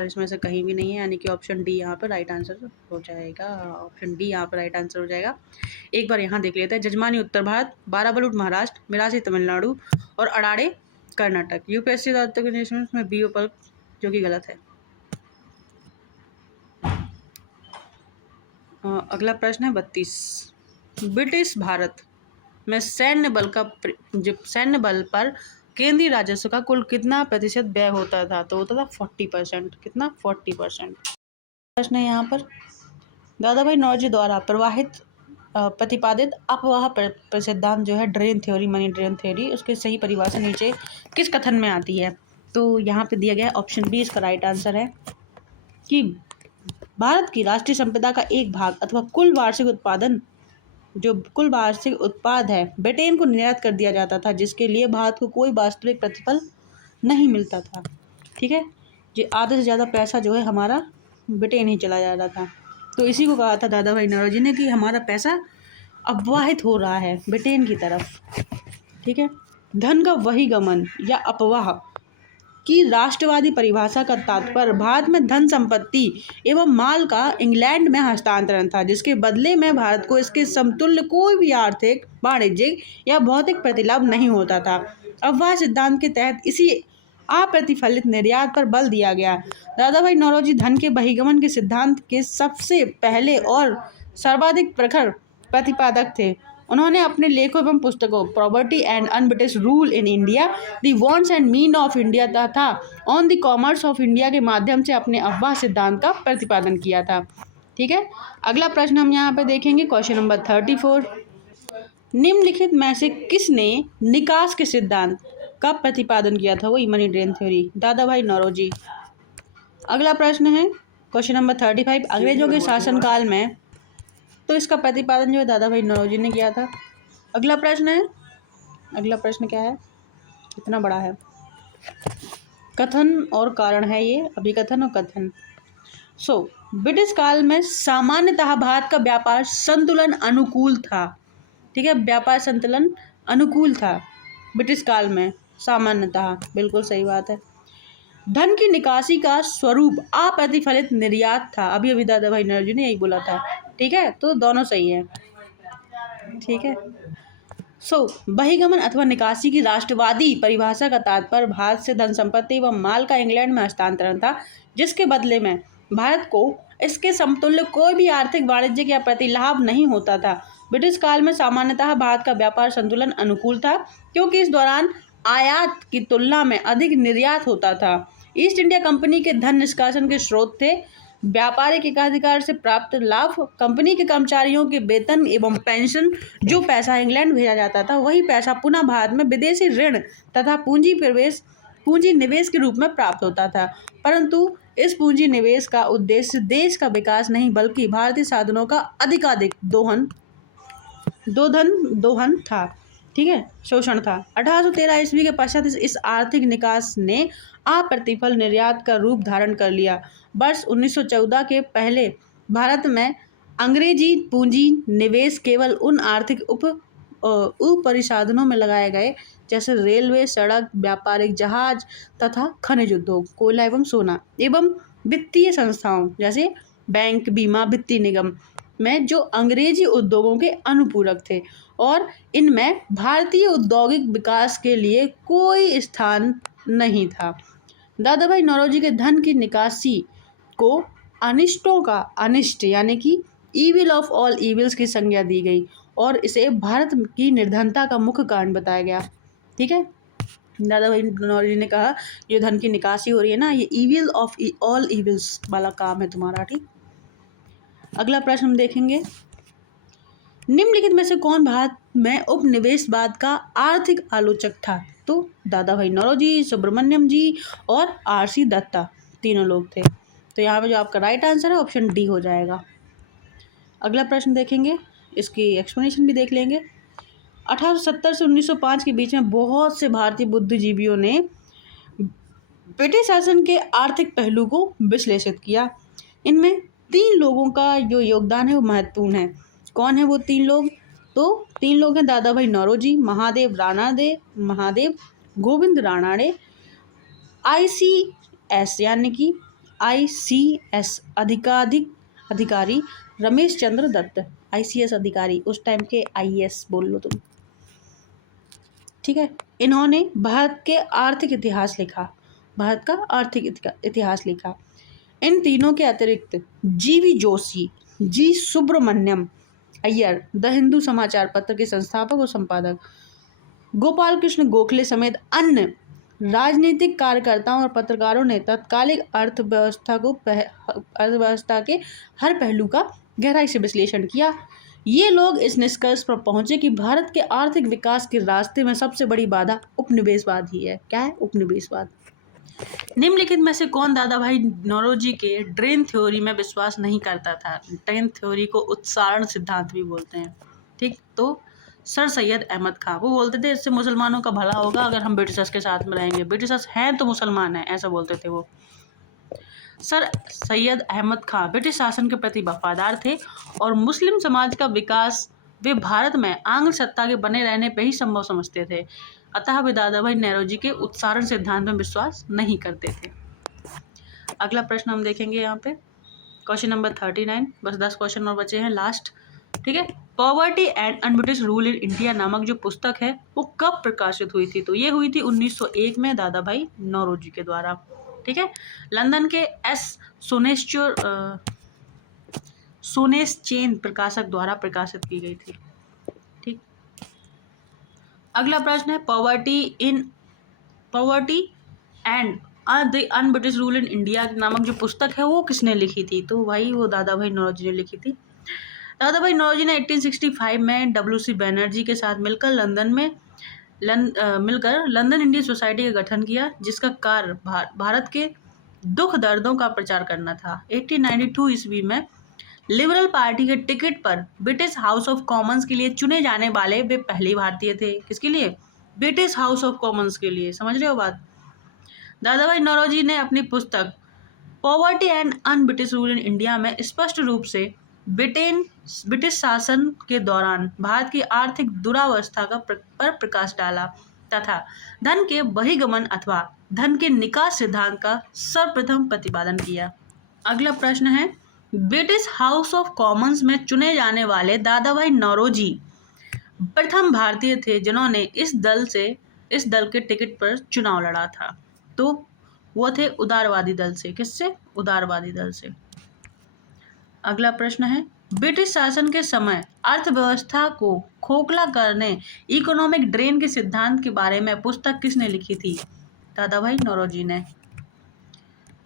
इसमें से कहीं भी नहीं है, यानी कि ऑप्शन डी यहाँ पर राइट आंसर हो जाएगा। ऑप्शन डी यहाँ पर राइट आंसर हो जाएगा। एक बार यहाँ देख लेते हैं। जजमानी उत्तर भारत, 12 बलूट महाराष्ट्र, मिरासी तमिलनाडु और अड़ाड़े कर्नाटक। यूपीएससी में बी पर, जो कि गलत है। अगला प्रश्न है 32। ब्रिटिश भारत में सैन्य बल पर केंद्रीय राजस्व का कुल कितना प्रतिशत व्यय होता था? तो होता था 40%। कितना? 40%। प्रश्न है यहाँ पर, दादा भाई नौरोजी द्वारा प्रतिपादित अपवाह सिद्धांत जो है drain theory, money drain theory, उसकी सही परिभाषा नीचे किस कथन में आती है? तो यहाँ पे दिया गया है ऑप्शन बी इसका राइट आंसर है कि भारत की राष्ट्रीय संपदा का एक भाग अथवा कुल वार्षिक उत्पाद है ब्रिटेन को निर्यात कर दिया जाता था, जिसके लिए भारत को कोई वास्तविक प्रतिफल नहीं मिलता था। ठीक है, ये आधे से ज़्यादा पैसा जो है हमारा ब्रिटेन ही चला जा रहा था। तो इसी को कहा था दादा भाई नौरोजी ने कि हमारा पैसा अपवाहित हो रहा है ब्रिटेन की तरफ। ठीक है, धन का वही गमन या अपवाह की राष्ट्रवादी परिभाषा का तात्पर्य भारत में धन संपत्ति एवं माल का इंग्लैंड में हस्तांतरण था, जिसके बदले में भारत को इसके समतुल्य कोई भी आर्थिक, वाणिज्यिक या भौतिक प्रतिलाभ नहीं होता था। अपवाह सिद्धांत के तहत इसी अप्रतिफलित निर्यात पर बल दिया गया। दादा भाई नौरोजी धन के बहिर्गमन के सिद्धांत के सबसे पहले और सर्वाधिक प्रखर प्रतिपादक थे। उन्होंने अपने लेखों एवं पुस्तकों property and unBritish rule in India, the wants and mean of India तथा on the commerce of India के माध्यम से अपने अपवाह सिद्धांत का प्रतिपादन किया था। ठीक है, अगला प्रश्न हम यहाँ पे देखेंगे, क्वेश्चन नंबर 34। निम्नलिखित में से किसने निकास के सिद्धांत का प्रतिपादन किया था? वही मनी ड्रेन थ्योरी, दादा भाई नौरोजी। अगला प्रश्न है क्वेश्चन नंबर 35। अंग्रेजों के शासनकाल में तो इसका प्रतिपादन जो है दादा भाई नौरोजी ने किया था। अगला प्रश्न क्या है? कितना बड़ा है? कथन और कारण है ये, अभिकथन और कथन। ब्रिटिश काल में सामान्यतः भारत का व्यापार संतुलन अनुकूल था। ठीक है, व्यापार संतुलन अनुकूल था ब्रिटिश काल में, सामान्यतः, बिल्कुल सही बात है। धन की निकासी का स्वरूप अप्रतिफलित निर्यात था। अभी दादा भाई नौरोजी ने यही बोला था। ठीक है, तो दोनों सही है। ठीक है। बहिर्गमन अथवा निकासी की राष्ट्रवादी परिभाषा का तात्पर्य भारत से धन संपत्ति व माल का इंग्लैंड में हस्तांतरण था, जिसके बदले में भारत को इसके समतुल्य कोई भी आर्थिक, वाणिज्यिक या प्रतिलाभ नहीं होता था। ब्रिटिश काल में सामान्यतः भारत का व्यापार संतुलन अनुकूल था, क्योंकि इस दौरान आयात की तुलना में अधिक निर्यात होता था। ईस्ट इंडिया कंपनी के धन निष्कासन के स्रोत थे व्यापारिक एकाधिकार से प्राप्त लाभ, कंपनी के कर्मचारियों के वेतन एवं पेंशन। जो पैसा इंग्लैंड भेजा जाता था, वही पैसा पुनः भारत में विदेशी ऋण तथा पूंजी निवेश के रूप में प्राप्त होता था। परंतु इस पूंजी निवेश का उद्देश्य देश का विकास नहीं, बल्कि भारतीय साधनों का अधिकाधिक दोहन था। ठीक है, शोषण था। 1813 ईस्वी के पश्चात इस आर्थिक निकास ने अप्रतिफल निर्यात का रूप धारण कर लिया। वर्ष 1914 के पहले भारत में अंग्रेजी पूंजी निवेश केवल उन आर्थिक उपरिसाधनों में लगाए गए, जैसे रेलवे, सड़क, व्यापारिक जहाज तथा खनिज उद्योग, कोयला एवं सोना, एवं वित्तीय संस्थाओं जैसे बैंक, बीमा, वित्तीय निगम में, जो अंग्रेजी उद्योगों के अनुपूरक थे, और इनमें भारतीय औद्योगिक विकास के लिए कोई स्थान नहीं था। दादा भाई नौरोजी के धन की निकासी को अनिष्टों का अनिष्ट यानी कि ईविल ऑफ ऑल ईविल्स की संज्ञा दी गई, और इसे भारत की निर्धनता का मुख्य कारण बताया गया। ठीक है, दादा भाई नौरोजी ने कहा ये धन की निकासी हो रही है ना, ये ईविल ऑफ ऑल ईविल्स वाला काम है तुम्हारा। ठीक, अगला प्रश्न हम देखेंगे, निम्नलिखित में से कौन भारत में उपनिवेशवाद का आर्थिक आलोचक था? तो दादा भाई नौरोजी, सुब्रमण्यम जी और आर.सी. दत्ता, तीनों लोग थे। तो यहाँ पे जो आपका राइट आंसर है ऑप्शन डी हो जाएगा। अगला प्रश्न देखेंगे, इसकी एक्सप्लेनेशन भी देख लेंगे। 1870 से 1905 के बीच में बहुत से भारतीय बुद्धिजीवियों ने ब्रिटिश शासन के आर्थिक पहलू को विश्लेषित किया। इनमें 3 लोगों का जो योगदान है वो महत्वपूर्ण है। कौन है वो 3 लोग? तो 3 लोग हैं दादा भाई नौरोजी, महादेव गोविंद रानाडे, ICS यानी कि ICS अधिकारी रमेश चंद्र दत्त। ICS अधिकारी, उस टाइम के IAS बोल लो तुम। ठीक है, इन्होंने भारत का आर्थिक इतिहास लिखा। इन तीनों के अतिरिक्त GV Joshi, G Subramaniam Iyer, the Hindu समाचार पत्र के संस्थापक और संपादक, गोपाल कृष्ण गोखले समेत अन्य राजनीतिक कार्यकर्ताओं और पत्रकारों ने तत्कालिक अर्थव्यवस्था के हर पहलू का गहराई से विश्लेषण किया। ये लोग इस निष्कर्ष पर पहुंचे कि भारत के आर्थिक विकास के रास्ते में सबसे बड़ी बाधा उपनिवेशवाद ही है। क्या है? उपनिवेशवाद। निम्नलिखित में से कौन दादा भाई नौरोजी के ड्रेन थ्योरी में विश्वास नहीं करता था? ड्रेन थ्योरी को उत्सारण सिद्धांत भी बोलते हैं। ठीक, तो सर सैयद अहमद खां, वो बोलते थे इससे मुसलमानों का भला होगा अगर हम ब्रिटिशर्स के साथ में रहेंगे, ब्रिटिशर्स हैं तो मुसलमान हैं, ऐसा बोलते थे वो। सर सैयद अहमद खां ब्रिटिश शासन के प्रति वफादार थे और मुस्लिम समाज का विकास वे भारत में आंग्ल सत्ता के बने रहने पर ही संभव समझते थे। अतः वे दादा भाई नौरोजी के उत्सारण सिद्धांत में विश्वास नहीं करते थे। अगला प्रश्न हम देखेंगे यहाँ पे, क्वेश्चन नंबर 39। बस 10 क्वेश्चन और बचे हैं, लास्ट। ठीक है, poverty and unBritish rule in India नामक जो पुस्तक है वो कब प्रकाशित हुई थी? तो ये हुई थी 1901 में दादा भाई नौरोजी के द्वारा। ठीक है, लंदन के सोनेस्चेन प्रकाशक द्वारा प्रकाशित की गई थी। ठीक, अगला प्रश्न है, poverty and the un-British rule in India नामक जो पुस्तक है वो किसने लिखी थी? तो भाई वो दादा भाई नौरोजी ने लिखी थी। दादा भाई नौरोजी ने 1865 में WC बैनर्जी के साथ मिलकर लंदन इंडियन सोसाइटी का गठन किया, जिसका कार्य भारत के दुख दर्दों का प्रचार करना था। 1892 ईस्वी में लिबरल पार्टी के टिकट पर ब्रिटिश हाउस ऑफ कॉमन्स के लिए चुने जाने वाले वे पहले भारतीय थे। किसके लिए? ब्रिटिश हाउस ऑफ कॉमन्स के लिए। समझ रहे हो बात? दादा भाई नौरोजी ने अपनी पुस्तक poverty and unBritish rule in India में स्पष्ट रूप से ब्रिटिश शासन के दौरान भारत की आर्थिक दुरावस्था पर प्रकाश डाला तथा धन के बहिर्गमन अथवा धन के निकास सिद्धांत का सर्वप्रथम प्रतिपादन किया। अगला प्रश्न है, ब्रिटिश हाउस ऑफ कॉमन्स में चुने जाने वाले दादा भाई नौरोजी प्रथम भारतीय थे जिन्होंने इस दल के टिकट पर चुनाव लड़ा था? तो वो थे उदारवादी दल से। किससे? उदारवादी दल से। अगला प्रश्न है, ब्रिटिश शासन के समय अर्थव्यवस्था को खोखला करने इकोनॉमिक ड्रेन के सिद्धांत के बारे में पुस्तक किसने लिखी थी? दादा भाई नौरोजी ने।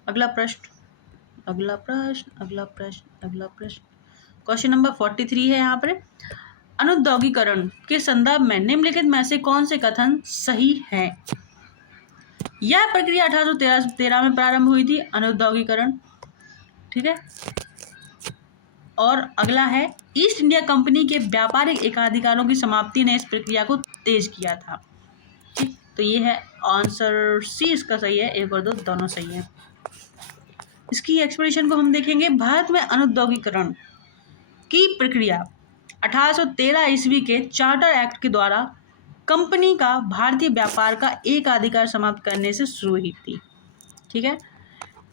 अगला प्रश्न अगला प्रश्न अगला प्रश्न अगला प्रश्न क्वेश्चन नंबर 43 है यहाँ पर। अनुद्योगीकरण के संदर्भ में निम्नलिखित में से कौन से कथन सही है? यह प्रक्रिया 1813 में प्रारंभ हुई थी, अनुद्योगीकरण। ठीक है। और अगला है, ईस्ट इंडिया कंपनी के व्यापारिक एकाधिकारों की समाप्ति ने इस प्रक्रिया को तेज किया था। ठीक, तो ये है आंसर सी, इसका सही है। 1 और 2 दोनों सही है। इसकी एक्सप्लेनेशन को हम देखेंगे। भारत में अनुद्योगीकरण की प्रक्रिया 1813 ईस्वी के चार्टर एक्ट के द्वारा कंपनी का भारतीय व्यापार का एकाधिकार समाप्त करने से शुरू हुई थी। ठीक है,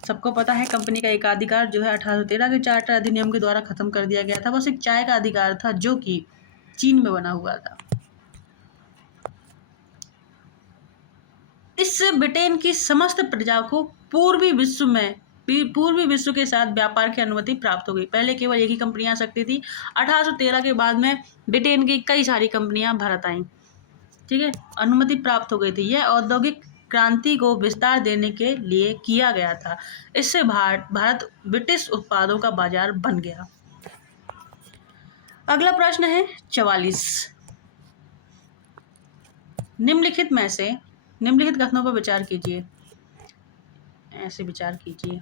सबको पता है कंपनी का एकाधिकार जो है 1813 के चार्टर अधिनियम के द्वारा खत्म कर दिया गया था। बस एक चाय का अधिकार था जो कि चीन में बना हुआ था। इससे ब्रिटेन की समस्त प्रजा को पूर्वी विश्व के साथ व्यापार की अनुमति प्राप्त हो गई। पहले केवल एक ही कंपनी आ सकती थी। 1813 के बाद में ब्रिटेन की कई सारी कंपनियां भारत आईं। ठीक है, अनुमति प्राप्त हो गई थी। यह औद्योगिक क्रांति को विस्तार देने के लिए किया गया था। इससे भारत ब्रिटिश उत्पादों का बाजार बन गया। अगला प्रश्न है 44। निम्नलिखित कथनों पर विचार कीजिए। ऐसे विचार कीजिए।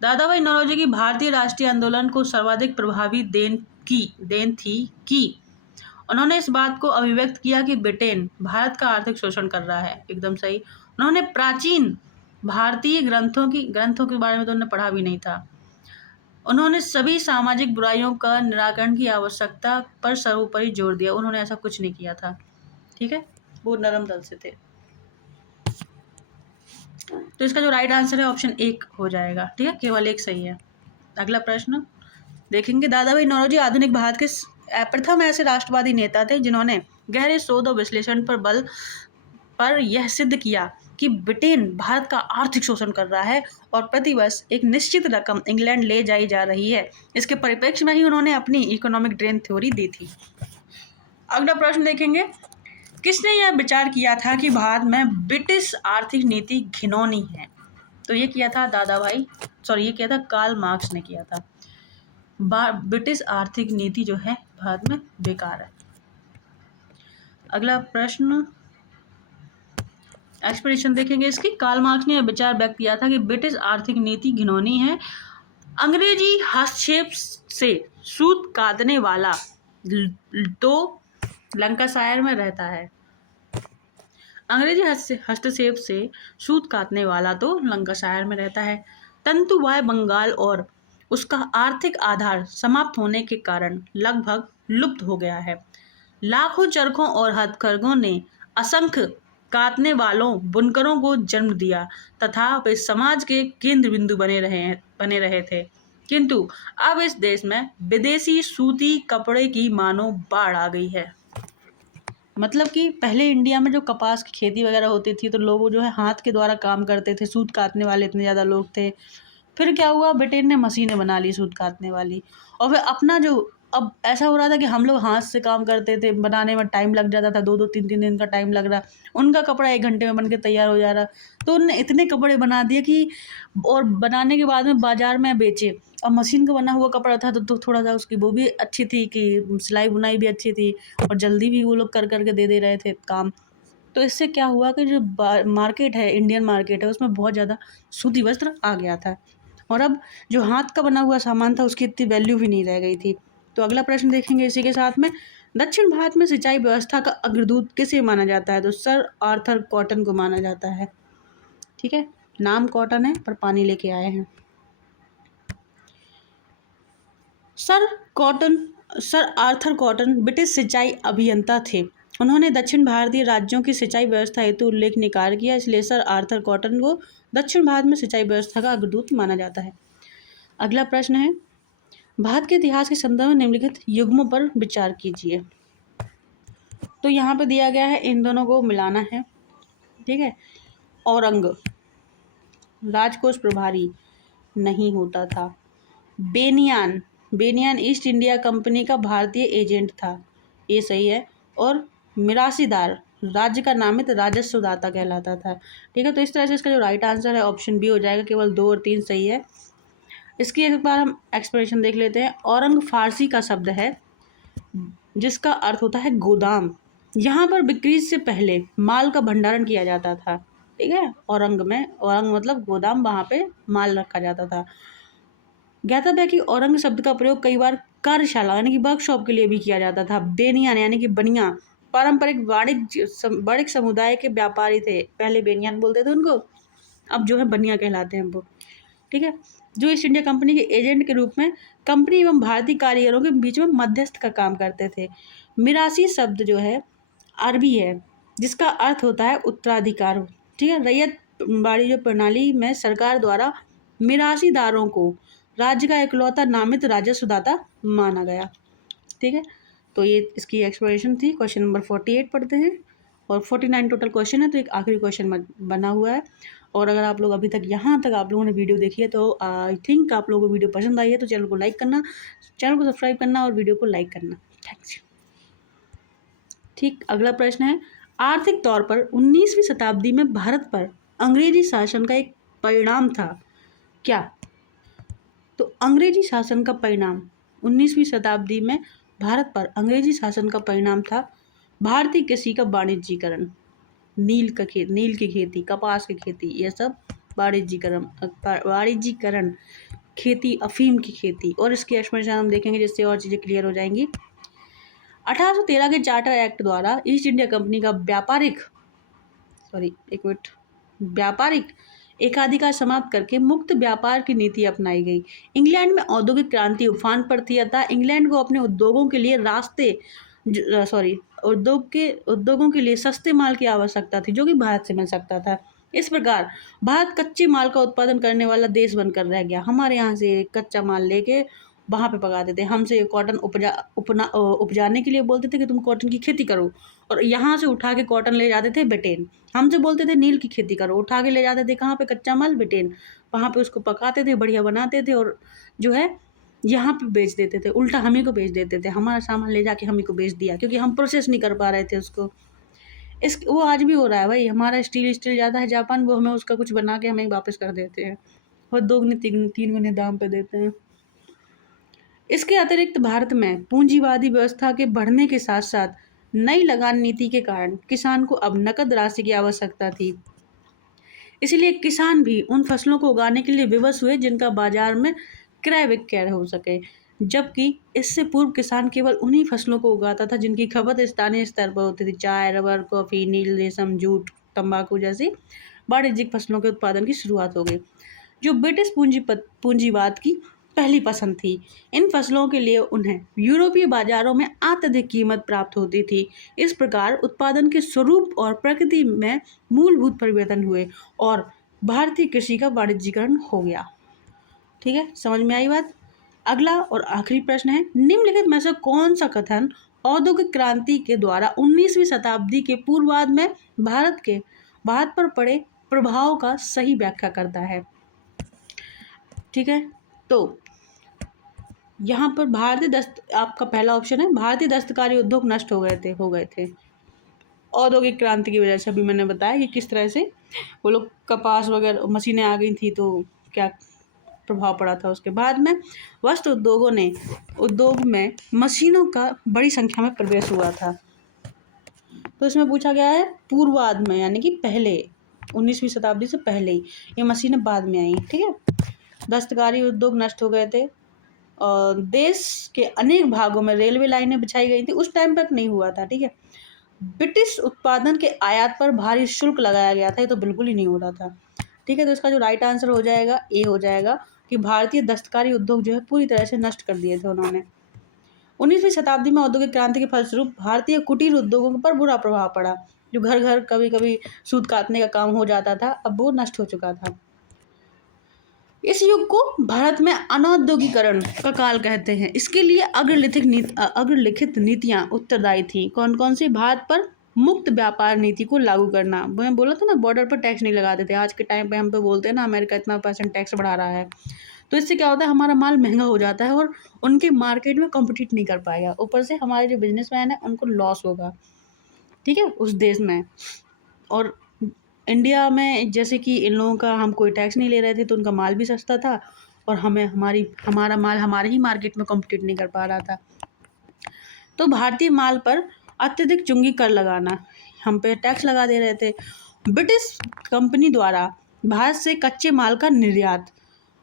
दादा भाई नौरोजी की भारतीय राष्ट्रीय आंदोलन को सर्वाधिक प्रभावी देन थी कि उन्होंने इस बात को अभिव्यक्त किया कि ब्रिटेन भारत का आर्थिक शोषण कर रहा है। एकदम सही। उन्होंने प्राचीन भारतीय ग्रंथों के बारे में तो उन्होंने पढ़ा भी नहीं था। उन्होंने सभी सामाजिक बुराइयों का निराकरण की आवश्यकता पर सर्वोपरि जोर दिया। उन्होंने ऐसा कुछ नहीं किया था। ठीक है, वो नरम दल से थे। तो इसका जो राइट आंसर है ऑप्शन 1 हो जाएगा। ठीक है, केवल एक सही है। अगला प्रश्न देखेंगे। दादा भाई नौरोजी आधुनिक भारत के प्रथम ऐसे राष्ट्रवादी नेता थे जिन्होंने गहरे शोध और विश्लेषण पर यह सिद्ध किया कि ब्रिटेन भारत का आर्थिक शोषण कर रहा है और प्रतिवर्ष एक निश्चित रकम इंग्लैंड ले जाई जा रही है। इसके परिप्रेक्ष्य में ही उन्होंने अपनी इकोनॉमिक ड्रेन थ्योरी दी थी। अगला प्रश्न देखेंगे। किसने यह विचार किया था कि भारत में ब्रिटिश आर्थिक नीति घिनौनी है? तो ये किया था कार्ल मार्क्स ने किया था। ब्रिटिश आर्थिक नीति जो है भारत में बेकार है। अगला प्रश्न एक्सप्लेनेशन देखेंगे इसकी। कार्ल मार्क्स ने यह विचार व्यक्त किया था कि ब्रिटिश आर्थिक नीति घिनौनी है। अंग्रेजी हस्तक्षेप से सूत काटने वाला तो लंकाशायर में रहता है। अंग्रेजी हस्तक्षेप से सूत काटने वाला तो लंकाशायर में रहता है। तंतुवाय बंगाल और उसका आर्थिक आधार समाप्त होने के कारण लगभग लुप्त हो गया है। लाखों चरखों और हथकरघों ने असंख्य काटने वालों बुनकरों को जन्म दिया तथा वे समाज के केंद्र बिंदु बने रहे थे। किंतु अब इस देश में विदेशी सूती कपड़े की मानो बाढ़ आ गई है। मतलब कि पहले इंडिया में जो कपास की खेती वगैरह होती थी तो लोग जो है हाथ के द्वारा काम करते थे। सूत काटने वाले इतने ज़्यादा लोग थे। फिर क्या हुआ, ब्रिटेन ने मशीनें बना ली सूत काटने वाली। और फिर अपना जो अब ऐसा हो रहा था कि हम लोग हाथ से काम करते थे, बनाने में टाइम लग जाता था, 2-2 3-3 दिन का टाइम लग रहा। उनका कपड़ा 1 घंटे में बन के तैयार हो जा रहा। तो उनने इतने कपड़े बना दिए कि और बनाने के बाद में बाजार में बेचे। अब मशीन का बना हुआ कपड़ा था तो थोड़ा सा उसकी वो भी अच्छी थी कि सिलाई बुनाई भी अच्छी थी और जल्दी भी वो लोग कर करके दे रहे थे काम। तो इससे क्या हुआ कि जो मार्केट है, इंडियन मार्केट है, उसमें बहुत ज़्यादा सूती वस्त्र आ गया था। और अब जो हाथ का बना हुआ सामान था उसकी इतनी वैल्यू भी नहीं रह गई थी। तो अगला प्रश्न देखेंगे इसी के साथ में। दक्षिण भारत में सिंचाई व्यवस्था का अग्रदूत किसे माना जाता है? तो सर आर्थर कॉटन को माना जाता है। ठीक है, नाम कॉटन है पर पानी लेके आए हैं। सर आर्थर कॉटन ब्रिटिश सिंचाई अभियंता थे। उन्होंने दक्षिण भारतीय राज्यों की सिंचाई व्यवस्था हेतु उल्लेखनीय कार्य किया, इसलिए सर आर्थर कॉटन को दक्षिण भारत में सिंचाई व्यवस्था का अग्रदूत माना जाता है। अगला प्रश्न है। भारत के इतिहास के संदर्भ में निम्नलिखित युग्मों पर विचार कीजिए। तो यहाँ पे दिया गया है, इन दोनों को मिलाना है, ठीक है। औरंग राजकोष प्रभारी नहीं होता था। बेनियान बेनियान ईस्ट इंडिया कंपनी का भारतीय एजेंट था, ये सही है। और मिरासीदार राज्य का नामित राजस्व दाता कहलाता था, ठीक है। तो इस तरह से इसका जो राइट आंसर है ऑप्शन बी हो जाएगा, केवल 2 और 3 सही है। इसकी एक बार हम एक्सप्लेनेशन देख लेते हैं। औरंग फारसी का शब्द है जिसका अर्थ होता है गोदाम। यहाँ पर बिक्री से पहले माल का भंडारण किया जाता था, ठीक है। औरंग मतलब गोदाम, वहाँ पे माल रखा जाता था। ज्ञातव्य है कि औरंग शब्द का प्रयोग कई बार कार्यशाला यानी कि वर्कशॉप के लिए भी किया जाता था। बेनियान यानी कि बनिया पारंपरिक वाणिज्य समुदाय के व्यापारी थे, पहले बेनियान बोलते थे उनको, अब जो है बनिया कहलाते हैं वो, ठीक है। जो ईस्ट इंडिया कंपनी के एजेंट के रूप में कंपनी एवं भारतीय कारीगरों के बीच में मध्यस्थ का काम करते थे। मिरासी शब्द जो है अरबी है जिसका अर्थ होता है उत्तराधिकार, ठीक है। रैयत वाणिज्य प्रणाली में सरकार द्वारा मिरासीदारों को राज्य का इकलौता नामित राजस्वदाता माना गया, ठीक है। तो ये इसकी एक्सप्लेनेशन थी। क्वेश्चन नंबर 48 पढ़ते हैं, और 49 टोटल क्वेश्चन है, तो एक आखिरी क्वेश्चन बना हुआ है। और अगर आप लोग अभी तक यहाँ तक आप लोगों ने वीडियो देखी है तो आई थिंक आप लोगों को वीडियो पसंद आई है, तो चैनल को लाइक करना, चैनल को सब्सक्राइब करना और वीडियो को लाइक करना। थैंक्स। ठीक, अगला प्रश्न है, आर्थिक तौर पर 19वीं शताब्दी में भारत पर अंग्रेजी शासन का एक परिणाम था क्या? तो अंग्रेजी शासन का परिणाम 19वीं शताब्दी में भारत पर अंग्रेजी शासन का परिणाम था भारतीय कृषि का वाणिज्यीकरण। नील की खेती, कपास की खेती, ये सब वाणिज्यीकरण, खेती, अफीम की खेती। और इसकी एक्सप्लेनेशन हम देखेंगे जिससे और चीज़ें क्लियर हो जाएंगी। 1813 के चार्टर एक्ट द्वारा ईस्ट इंडिया कंपनी का व्यापारिक एकाधिकार समाप्त करके मुक्त व्यापार की नीति अपनाई गई। इंग्लैंड में औद्योगिक क्रांति उफान पर थी, अतः इंग्लैंड को अपने उद्योगों के लिए सस्ते माल की आवश्यकता थी जो कि भारत से मिल सकता था। इस प्रकार भारत कच्चे माल का उत्पादन करने वाला देश बनकर रह गया। हमारे यहाँ से कच्चा माल लेके वहाँ पे पकाते थे, हमसे कॉटन उपजाने के लिए बोलते थे कि तुम कॉटन की खेती करो, और यहाँ से उठा के कॉटन ले जाते थे ब्रिटेन। हमसे बोलते थे नील की खेती करो, उठा के ले जाते थे कहाँ पे, कच्चा माल ब्रिटेन, वहाँ पे उसको पकाते थे, बढ़िया बनाते थे, और जो है यहाँ पे बेच देते थे, उल्टा हम ही को बेच देते थे। हमारा सामान ले जाके हम ही को बेच दिया क्योंकि हम प्रोसेस नहीं कर पा रहे थे उसको। वो आज भी हो रहा है भाई, हमारा स्टील ज़्यादा है जापान, वो हमें उसका कुछ बना के हमें वापस कर देते हैं और 2 गुने 3 गुने दाम पे देते हैं। इसके अतिरिक्त भारत में पूंजीवादी व्यवस्था के बढ़ने के साथ साथ नई लगान नीति के कारण किसान को अब नकद राशि की आवश्यकता थी। इसलिए किसान भी उन फसलों को उगाने के लिए विवश हुए जिनका बाजार में क्रय विक्रय हो सके, जबकि इससे पूर्व किसान केवल उन्हीं फसलों को उगाता था जिनकी खपत स्थानीय स्तर पर होती थी। चाय, रबर, कॉफी, नील रेशम, जूट, तंबाकू जैसी वाणिज्यिक फसलों के उत्पादन की शुरुआत हो गई, जो ब्रिटिश पूंजीवाद की पहली पसंद थी। इन फसलों के लिए उन्हें यूरोपीय बाजारों में अत्यधिक कीमत प्राप्त होती थी। इस प्रकार उत्पादन के स्वरूप और प्रकृति में मूलभूत परिवर्तन हुए और भारतीय कृषि का वाणिज्यीकरण हो गया। ठीक है, समझ में आई बात। अगला और आखिरी प्रश्न है, निम्नलिखित में से कौन सा कथन औद्योगिक क्रांति के द्वारा 19वीं शताब्दी के पूर्वार्ध में भारत पर पड़े प्रभाव का सही व्याख्या करता है? ठीक है, तो यहाँ पर आपका पहला ऑप्शन है, भारतीय दस्तकारी उद्योग नष्ट हो गए थे औद्योगिक क्रांति की वजह से। अभी मैंने बताया कि किस तरह से वो लोग कपास वगैरह मशीनें आ गई थी तो क्या प्रभाव पड़ा था। उसके बाद में वस्त्र उद्योग में मशीनों का बड़ी संख्या में प्रवेश हुआ था। तो इसमें पूछा गया है पूर्वार्ध में, यानी कि पहले 19वीं शताब्दी से पहले ही, ये मशीनें बाद में आई। ठीक है, दस्तकारी उद्योग नष्ट हो गए थे और देश के अनेक भागों में रेलवे लाइनें बिछाई गई थी, उस टाइम तक नहीं हुआ था। ठीक है, ब्रिटिश उत्पादन के आयात पर भारी शुल्क लगाया गया था, ये तो बिल्कुल ही नहीं हो रहा था। ठीक है, तो इसका जो राइट आंसर हो जाएगा ए हो जाएगा कि भारतीय दस्तकारी उद्योग जो है पूरी तरह से नष्ट कर दिए थे उन्होंने। 19वीं शताब्दी में औद्योगिक क्रांति के फलस्वरूप भारतीय कुटीर उद्योगों पर बुरा प्रभाव पड़ा। जो घर घर कभी कभी सूत काटने का काम हो जाता था, अब वो नष्ट हो चुका था। इस युग को भारत में अनौद्योगिकरण का काल कहते हैं। इसके लिए अग्रलिखित नीतियां उत्तरदायी थीं। कौन कौन सी? भारत पर मुक्त व्यापार नीति को लागू करना। मैं बोला था ना, बॉर्डर पर टैक्स नहीं लगाते थे। आज के टाइम पे हम पे बोलते हैं ना, अमेरिका इतना % टैक्स बढ़ा रहा है, तो इससे क्या होता है, हमारा माल महंगा हो जाता है और उनके मार्केट में कॉम्पिटिट नहीं कर पाएगा। ऊपर से हमारे जो बिजनेसमैन है उनको लॉस होगा, ठीक है, उस देश में। और इंडिया में जैसे कि इन लोगों का हम कोई टैक्स नहीं ले रहे थे, तो उनका माल भी सस्ता था और हमारा माल हमारे ही मार्केट में कॉम्पिटिट नहीं कर पा रहा था। तो भारतीय माल पर अत्यधिक चुंगी कर लगाना, हम पे टैक्स लगा दे रहे थे। ब्रिटिश कंपनी द्वारा भारत से कच्चे माल का निर्यात,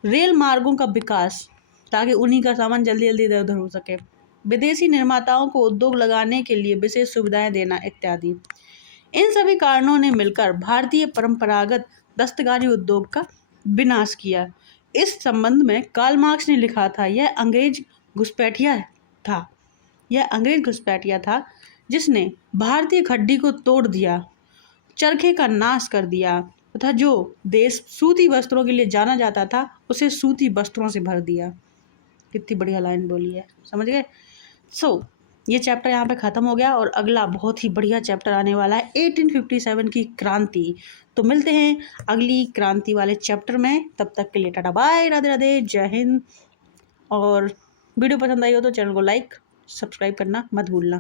रेल मार्गों का विकास ताकि उन्हीं का सामान जल्दी जल्दी इधर उधर हो सके, विदेशी निर्माताओं को उद्योग लगाने के लिए विशेष सुविधाएं देना इत्यादि। इन सभी कारणों ने मिलकर भारतीय परंपरागत दस्तकारी उद्योग का विनाश किया। इस संबंध में कार्ल मार्क्स ने लिखा था, यह अंग्रेज घुसपैठिया था जिसने भारतीय खड्डी को तोड़ दिया, चरखे का नाश कर दिया तथा जो देश सूती वस्त्रों के लिए जाना जाता था उसे सूती वस्त्रों से भर दिया। कितनी बढ़िया लाइन बोली है, समझ गए? ये चैप्टर यहाँ पे ख़त्म हो गया और अगला बहुत ही बढ़िया चैप्टर आने वाला है 1857 की क्रांति। तो मिलते हैं अगली क्रांति वाले चैप्टर में। तब तक के लिए टाटा बाय, राधे राधे, जय हिंद। और वीडियो पसंद आई हो तो चैनल को लाइक सब्सक्राइब करना मत भूलना।